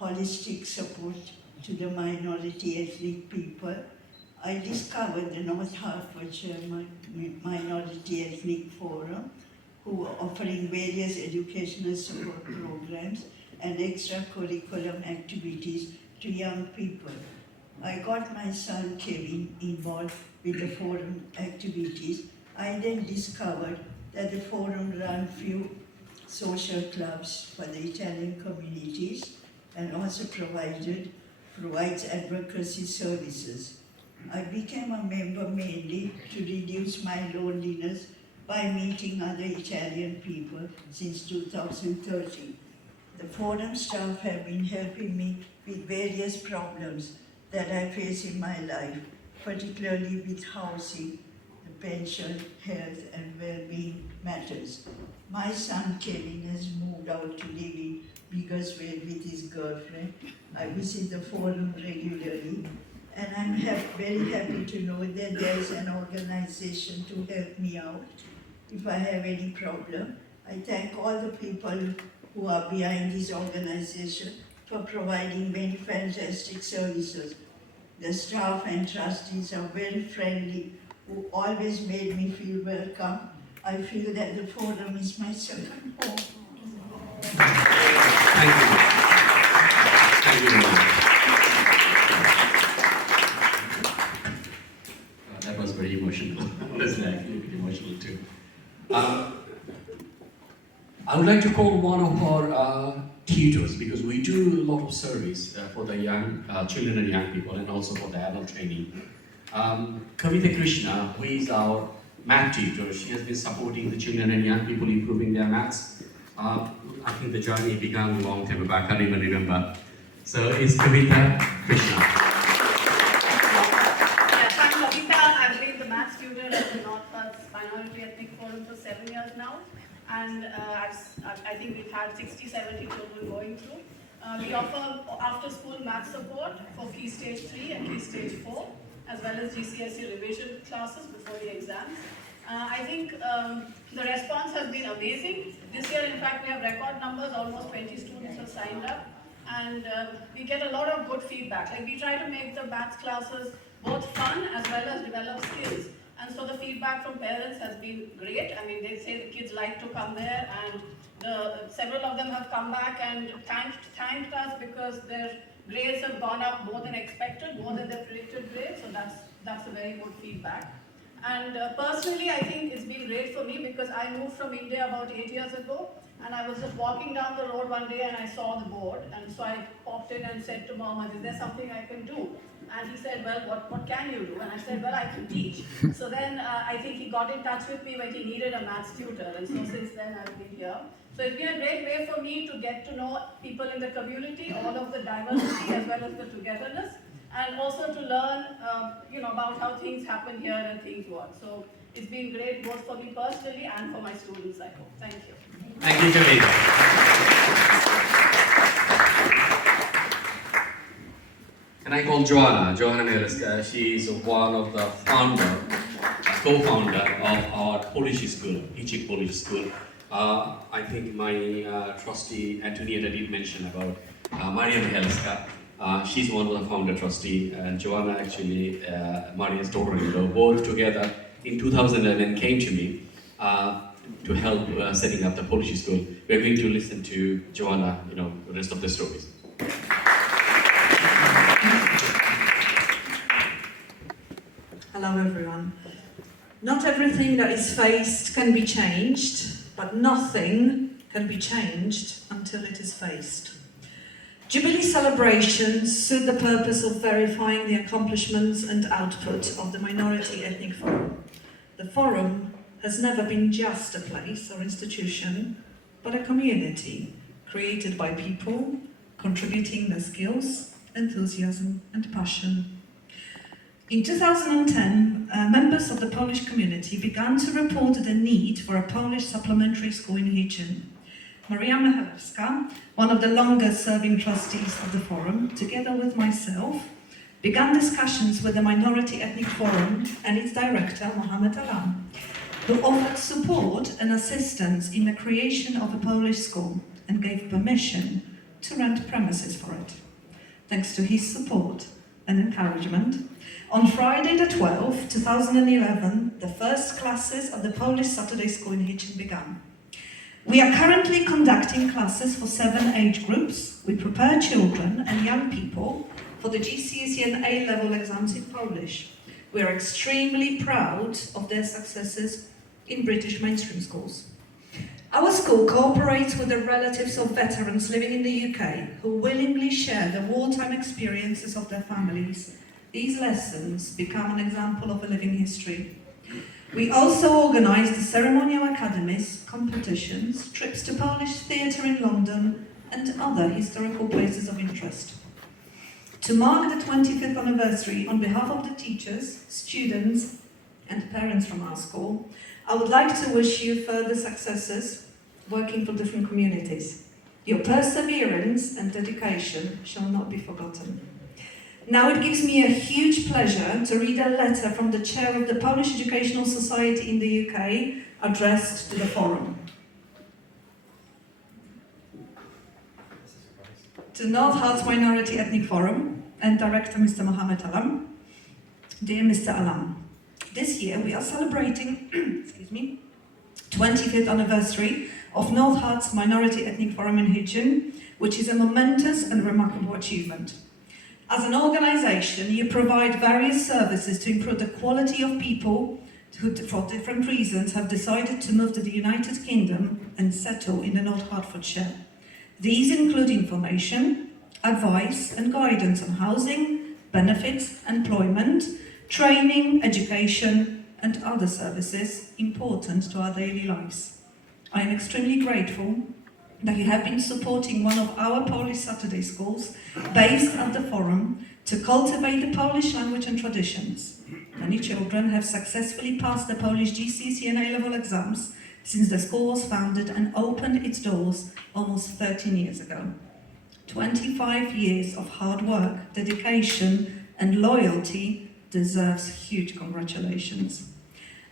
holistic support to the minority ethnic people. I discovered the North Hertfordshire Minority Ethnic Forum, who are offering various educational support programs and extracurriculum activities to young people. I got my son Kevin involved with the forum activities. I then discovered that the forum ran few social clubs for the Italian communities and also provides advocacy services. I became a member mainly to reduce my loneliness by meeting other Italian people since 2013. The forum staff have been helping me with various problems that I face in my life, particularly with housing, the pension, health and well-being matters. My son Kevin has moved out to live in Biggersville with his girlfriend. I visit the forum regularly, and I'm very happy to know that there is an organization to help me out if I have any problem. I thank all the people who are behind this organization for providing many fantastic services. The staff and trustees are very friendly, who always made me feel welcome. I feel that the forum is my second home. Thank you. Thank you very much. That was very emotional. Honestly, I feel a bit emotional too. I would like to call one of our tutors, because we do a lot of service for the young children and young people, and also for the adult training. Kavita Krishna, who is our math tutor, she has been supporting the children and young people improving their maths. I think the journey began a long time ago, I can't even remember. So it's Kavita Krishna. Yes, I'm Kavita. I've been the maths tutor at the North Herts Minority Ethnic Forum for 7 years now. And I think we've had 60, 70 children going through. We offer after-school math support for Key Stage 3 and Key Stage 4, as well as GCSE revision classes before the exams. I think the response has been amazing. This year, in fact, we have record numbers, almost 20 students have signed up. And we get a lot of good feedback. Like, we try to make the maths classes both fun as well as develop skills. And so the feedback from parents has been great. I mean, they say the kids like to come there, and several of them have come back and thanked us because their grades have gone up more than expected, more than their predicted grades. So that's a very good feedback. And personally, I think it's been great for me because I moved from India about 8 years ago, and I was just walking down the road one day and I saw the board, and so I popped in and said to Mohammed, is there something I can do? And he said, well, what can you do? And I said, well, I can teach. So then I think he got in touch with me when he needed a maths tutor, and so since then I've been here. So it's been a great way for me to get to know people in the community, all of the diversity as well as the togetherness, and also to learn about how things happen here and things work. So it's been great both for me personally and for my students, I hope. Thank you. Thank you, Can I call Joanna? Joanna Meleska, she is one of the co-founder of our Polish school, Ichik Polish School. I think my trustee Antonietta did mention about Maria Meleska. She's one of the founder trustee, and Joanna actually, Maria's daughter-in-law, both together in 2011 came to me to help setting up the Polish school. We're going to listen to Joanna, the rest of the stories. Hello everyone. Not everything that is faced can be changed, but nothing can be changed until it is faced. Jubilee celebrations suit the purpose of verifying the accomplishments and output of the Minority Ethnic Forum. The Forum has never been just a place or institution, but a community created by people contributing their skills, enthusiasm and passion. In 2010, members of the Polish community began to report the need for a Polish supplementary school in Hitchin. Maria Michalewska, one of the longest serving trustees of the forum, together with myself, began discussions with the Minority Ethnic Forum and its director, Mohamed Alam, who offered support and assistance in the creation of a Polish school and gave permission to rent premises for it. Thanks to his support and encouragement, on Friday the 12th, 2011, the first classes of the Polish Saturday School in Hitchin began. We are currently conducting classes for 7 age groups. We prepare children and young people for the GCSE and A-level exams in Polish. We are extremely proud of their successes in British mainstream schools. Our school cooperates with the relatives of veterans living in the UK who willingly share the wartime experiences of their families. These lessons become an example of a living history. We also organise the ceremonial academies, competitions, trips to Polish theatre in London and other historical places of interest. To mark the 25th anniversary, on behalf of the teachers, students and parents from our school, I would like to wish you further successes working for different communities. Your perseverance and dedication shall not be forgotten. Now it gives me a huge pleasure to read a letter from the chair of the Polish Educational Society in the UK addressed to the forum. To North Hearts Minority Ethnic Forum and Director Mr. Mohamed Alam. Dear Mr. Alam, this year we are celebrating 25th anniversary of North Hearts Minority Ethnic Forum in Hitchin, which is a momentous and remarkable achievement. As an organisation, you provide various services to improve the quality of people who, for different reasons, have decided to move to the United Kingdom and settle in the North Hertfordshire. These include information, advice and guidance on housing, benefits, employment, training, education and other services important to our daily lives. I am extremely grateful that you have been supporting one of our Polish Saturday schools based at the forum to cultivate the Polish language and traditions. Many children have successfully passed the Polish GCSE and A-level exams since the school was founded and opened its doors almost 13 years ago. 25 years of hard work, dedication and loyalty deserves huge congratulations.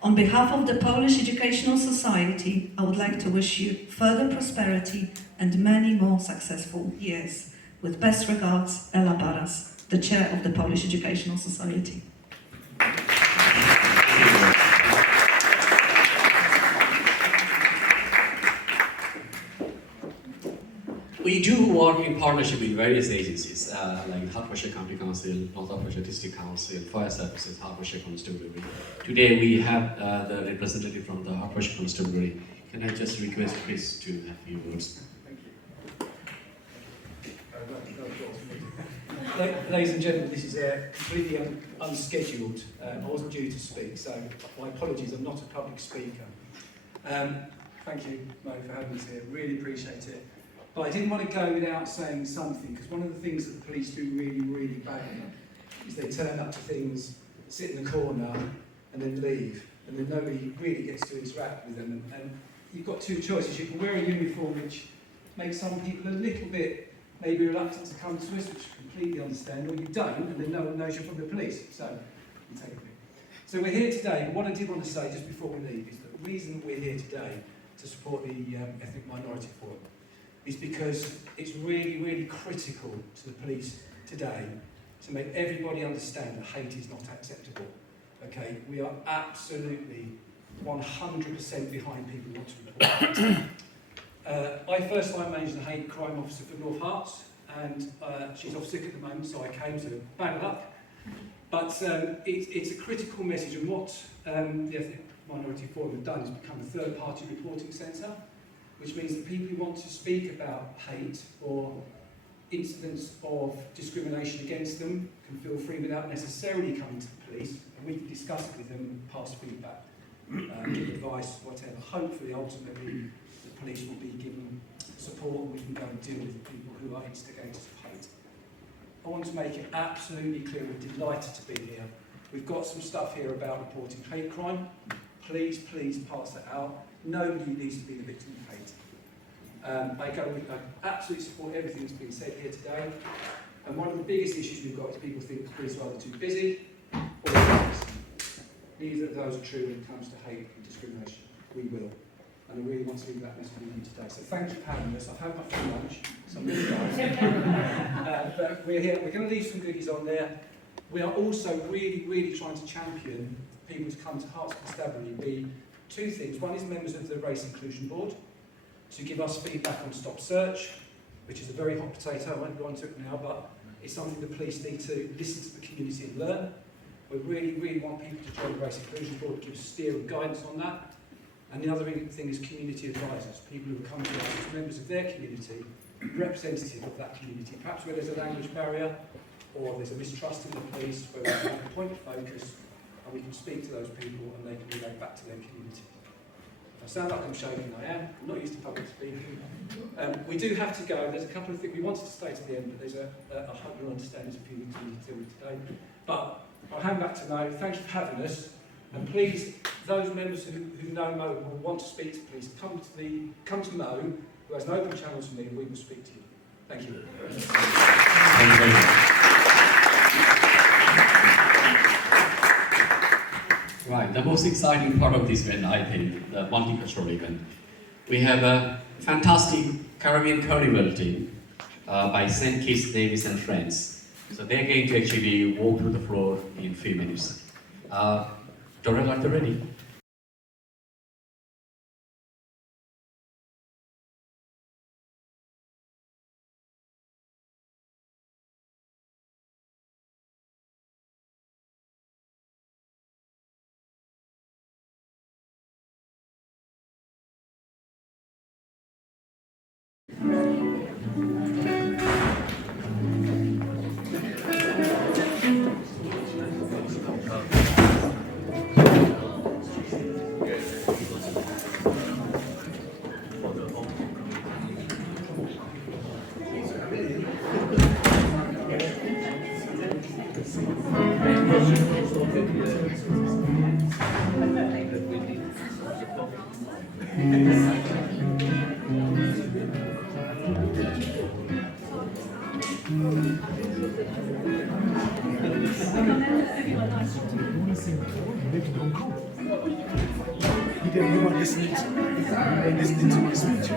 On behalf of the Polish Educational Society, I would like to wish you further prosperity and many more successful years. With best regards, Ela Baras, the chair of the Polish Educational Society. We do work in partnership with various agencies like Hertfordshire County Council, North Hertfordshire District Council, Fire Services, Hertfordshire Constabulary. Today we have the representative from the Hertfordshire Constabulary. Can I just request Chris to have a few words? Ladies and gentlemen, this is completely unscheduled. I wasn't due to speak, so my apologies, I'm not a public speaker. Thank you, Mo, for having us here. Really appreciate it. But I didn't want to go without saying something, because one of the things that the police do really, really badly is they turn up to things, sit in the corner, and then leave, and then nobody really gets to interact with them. And you've got two choices. You can wear a uniform, which makes some people a little bit maybe reluctant to come to us, which I completely understand, or you don't, and then no one knows you're from the police. So you take it. So we're here today, but what I did want to say just before we leave is that the reason we're here today to support the Ethnic Minority Forum is because it's really, really critical to the police today to make everybody understand that hate is not acceptable. Okay, we are absolutely 100% behind people who want to report hate. I first line managed the hate crime officer for North Hearts, and she's off sick at the moment, so I came to bad luck. But it's a critical message, and what the Ethnic Minority Forum have done is become a third-party reporting centre, which means that people who want to speak about hate or incidents of discrimination against them can feel free without necessarily coming to the police, and we can discuss it with them and pass feedback, give advice, whatever. Hopefully, ultimately, the police will be given support and we can go and deal with the people who are instigators of hate. I want to make it absolutely clear we're delighted to be here. We've got some stuff here about reporting hate crime. Please, please pass that out. Nobody needs to be the victim of hate. I absolutely support everything that's been said here today. And one of the biggest issues we've got is people think the police are either too busy or racist. Neither of those are true when it comes to hate and discrimination. We will. And I really want to leave that message with you today. So thank you for having us. I've had my free lunch, so I'm really glad. But we're here. We're going to leave some goodies on there. We are also really trying to champion people to come to Hearts Constabulary. Be two things. One is members of the Race Inclusion Board to give us feedback on Stop Search, which is a very hot potato. I won't go into it now, but it's something the police need to listen to the community and learn. We really want people to join the Race Inclusion Board to give steer and guidance on that. And the other thing is community advisors, people who come to us as members of their community, representative of that community, perhaps where there's a language barrier or there's a mistrust in the police, where we can have a point of focus and we can speak to those people and they can relate back to their community. If I sound like I'm shaking, I am. I'm not used to public speaking. We do have to go. There's a couple of things we wanted to stay to the end, but there's I hope you'll understand there's a few things we need to deal with today. But I'll hand back to Mo. Thank you for having us. And please, those members who know Mo and will want to speak to police, come to Mo, who has an open channel to me, and we will speak to you. Thank you. Thank you very much. Right, the most exciting part of this event, I think, the multicultural event. We have a fantastic Caribbean Carnival team by St. Kitts, Nevis and Friends. So they're going to actually walk through the floor in a few minutes. Doreen, are you ready? You were listening to my speech.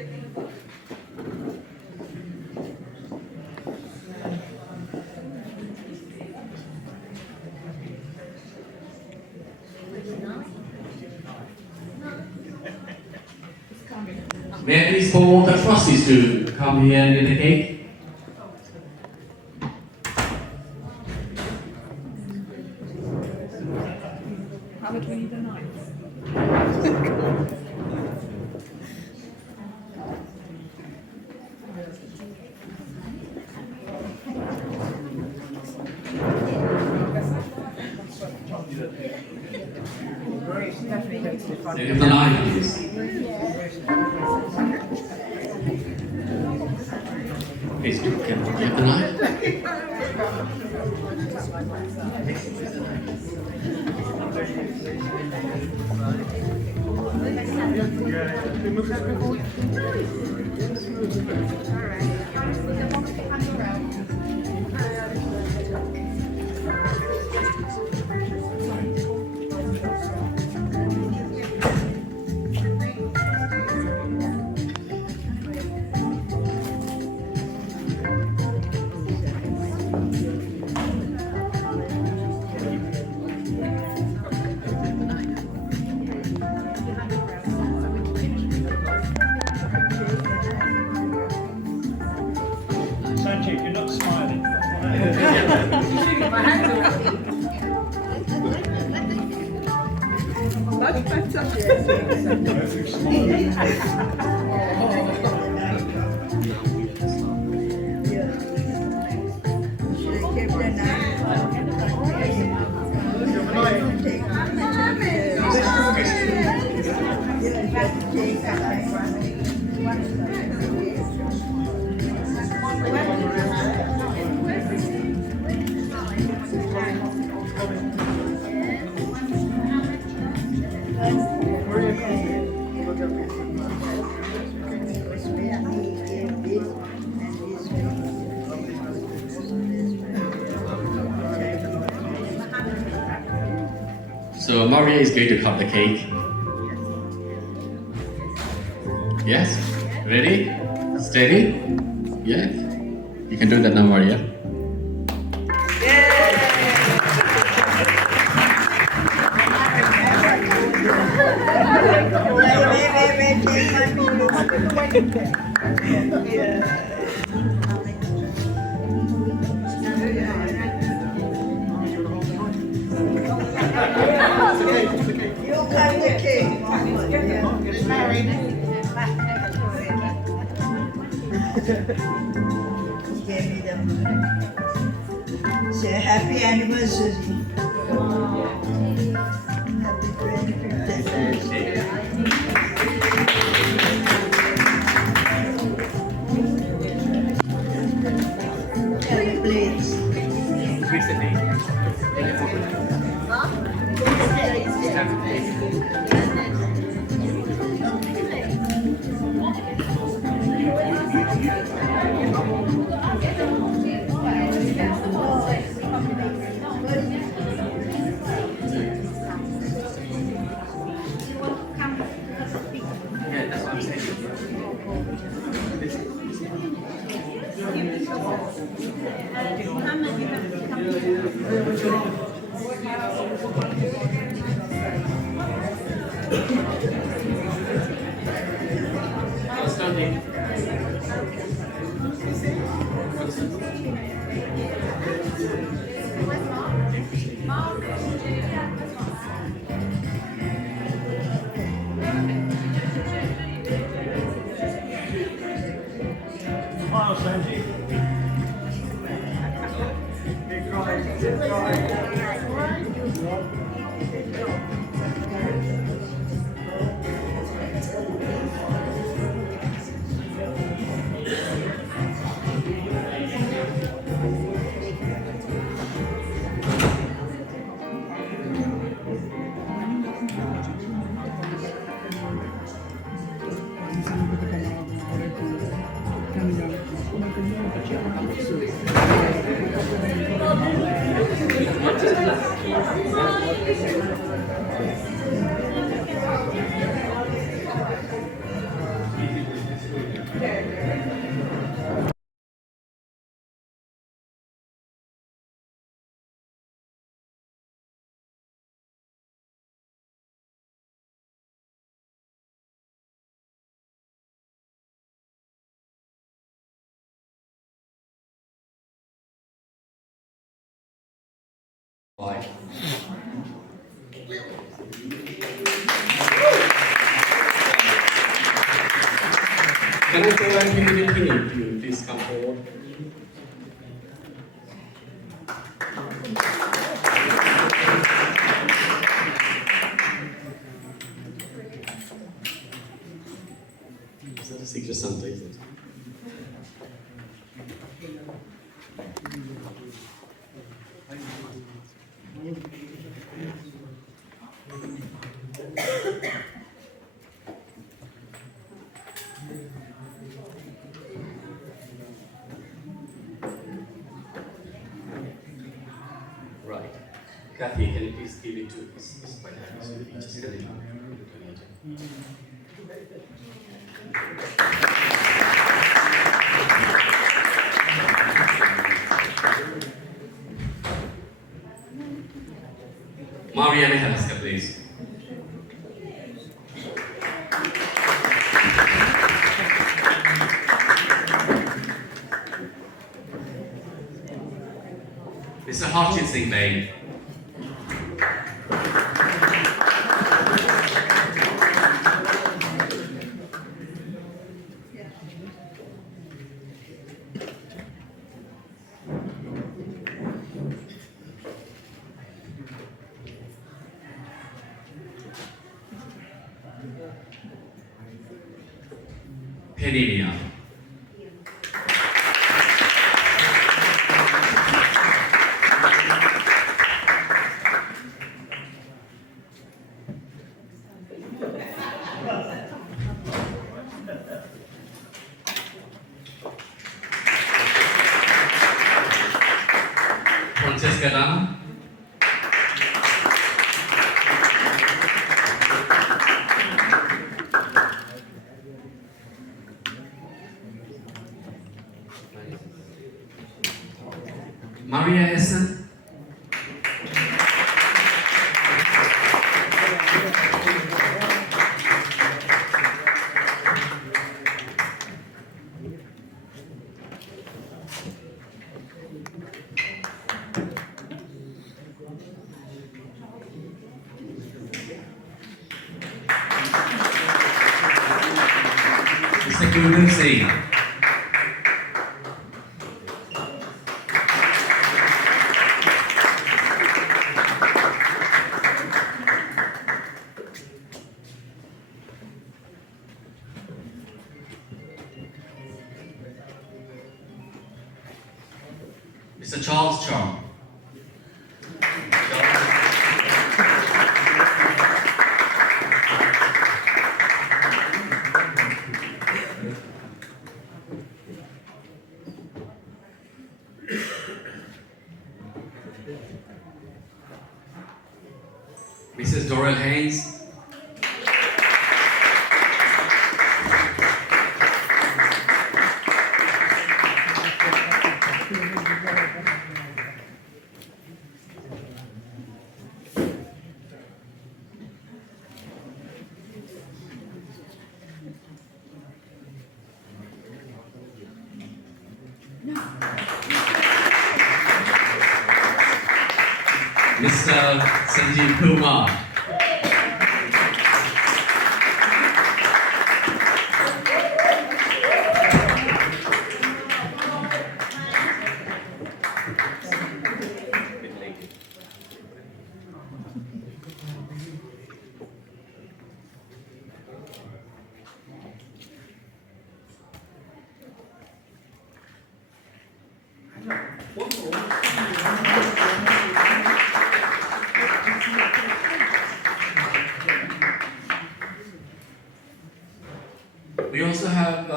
May I please call the trustees to come here and get the cake? How much we need tonight? Take the knife, please. Please, can you have the knife? Sanjay, you're not smiling. Much better. So Maria is going to cut the cake. Yes? Ready? Steady? Yeah? You can do that now, Maria. Say happy anniversary. Happy 25th anniversary. Plates. Smile, Sanjay. Bye. Can I call Anthony Kinney to please come forward? Is that a secret Santa, is it? Right. Kathy, can you please give it to us? Just get it on. Maria Mihalaska, please. Mr. Harchin Singh Bain. Peninia. Francesca Dana. Maria Essen. Mr. Guru Singh. Mr. Charles Chong. Mrs. Dorel Haynes. Mr. Sanjeev Kumar. We also have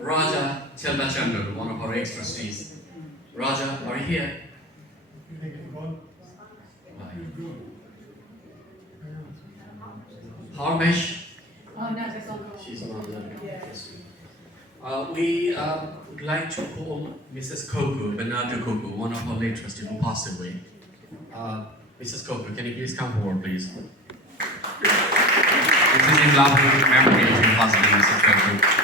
Raja Chelbachandra, one of our ex-trustees. Raja, are you here? Harmesh? Oh, no, it's on. She's not there. We would like to call Mrs. Koku, Bernardo Koku, one of our late trustees who passed away. Mrs. Koku, can you please come forward, please? This is in lovely memory of your husband, Mrs. Koku.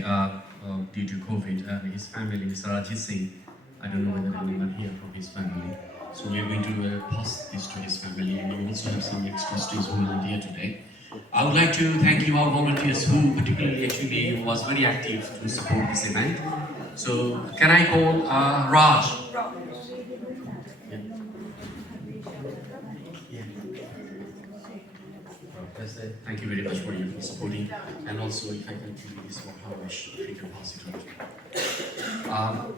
today due to COVID. His family, Mr. Rajit Singh, I don't know whether anyone here from his family. So we are going to pass this to his family, and we also have some ex-trustees who are here today. I would like to thank you, our volunteers, who particularly actually was very active to support this event. So can I call Raj? Thank you very much for your supporting, and also if I can give you this one, how much you can pass it on.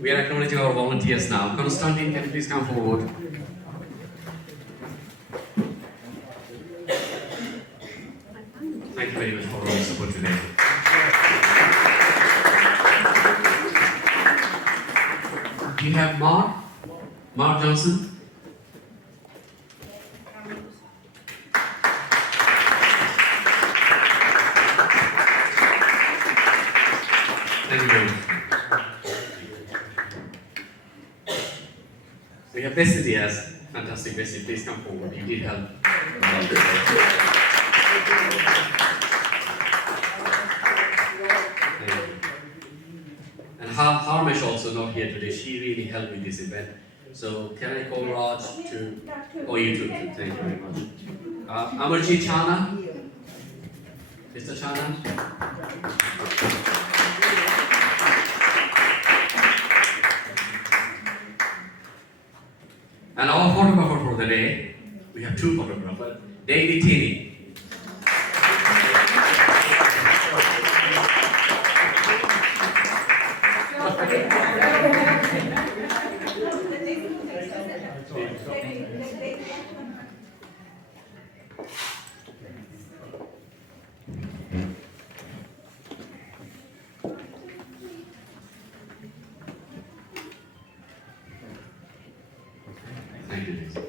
We are acknowledging our volunteers now. Constantine, can you please come forward? Thank you very much for all your support today. Do you have Mark? Mark Johnson? Thank you very much. We have Bessie Diaz. Fantastic, Bessie. Please come forward. You did help. And Harmesh also not here today. She really helped with this event. So can I call Raj to, or you too? Thank you very much. Amarjit Chana? Mr. Chana? And our photographer for the day, we have two photographers, David Tinney. Thank you, Daisy.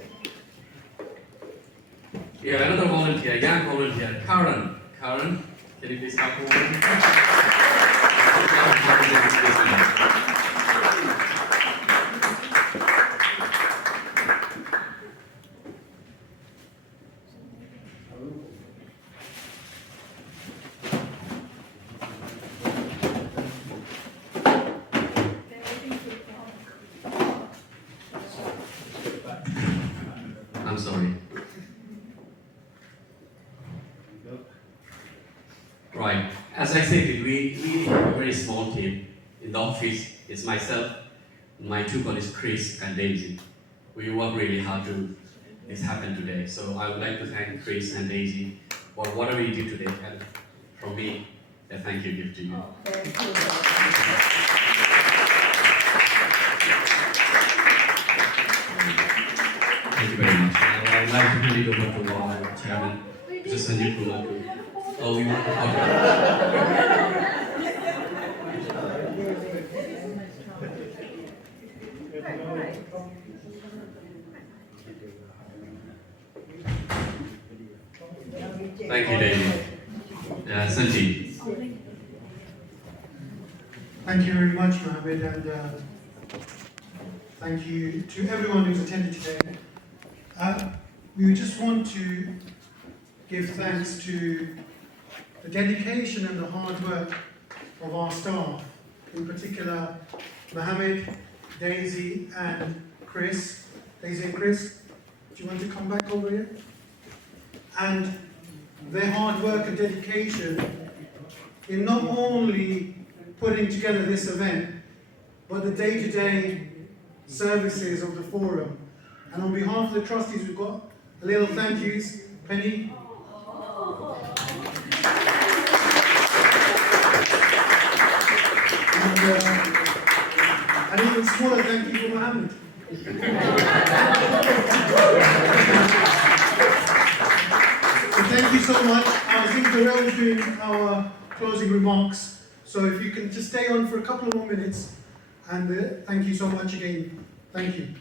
We have another volunteer, young volunteer, Karen. Karen, can you please come forward? I'm sorry. Right. As I said, we have a very small team. In the office, it's myself, my two colleagues, Chris and Daisy. We work really hard to this happen today. So I would like to thank Chris and Daisy for whatever you did today. And from me, a thank you gift to you. Thank you very much. I'd like to hand it over to our chairman, Mr. Sanjeev Kumar. Oh, we want to Thank you, David. Sanjeev. Thank you very much, Mohammed, and thank you to everyone who's attended today. We just want to give thanks to the dedication and the hard work of our staff, in particular Mohammed, Daisy and Chris. Daisy and Chris, do you want to come back over here? And their hard work and dedication in not only putting together this event, but the day-to-day services of the forum. And on behalf of the trustees, we've got a little thank yous. Penny. And even smaller thank you for Mohammed. So thank you so much. I think Darrell is doing our closing remarks. So if you can just stay on for a couple of more minutes. And thank you so much again. Thank you.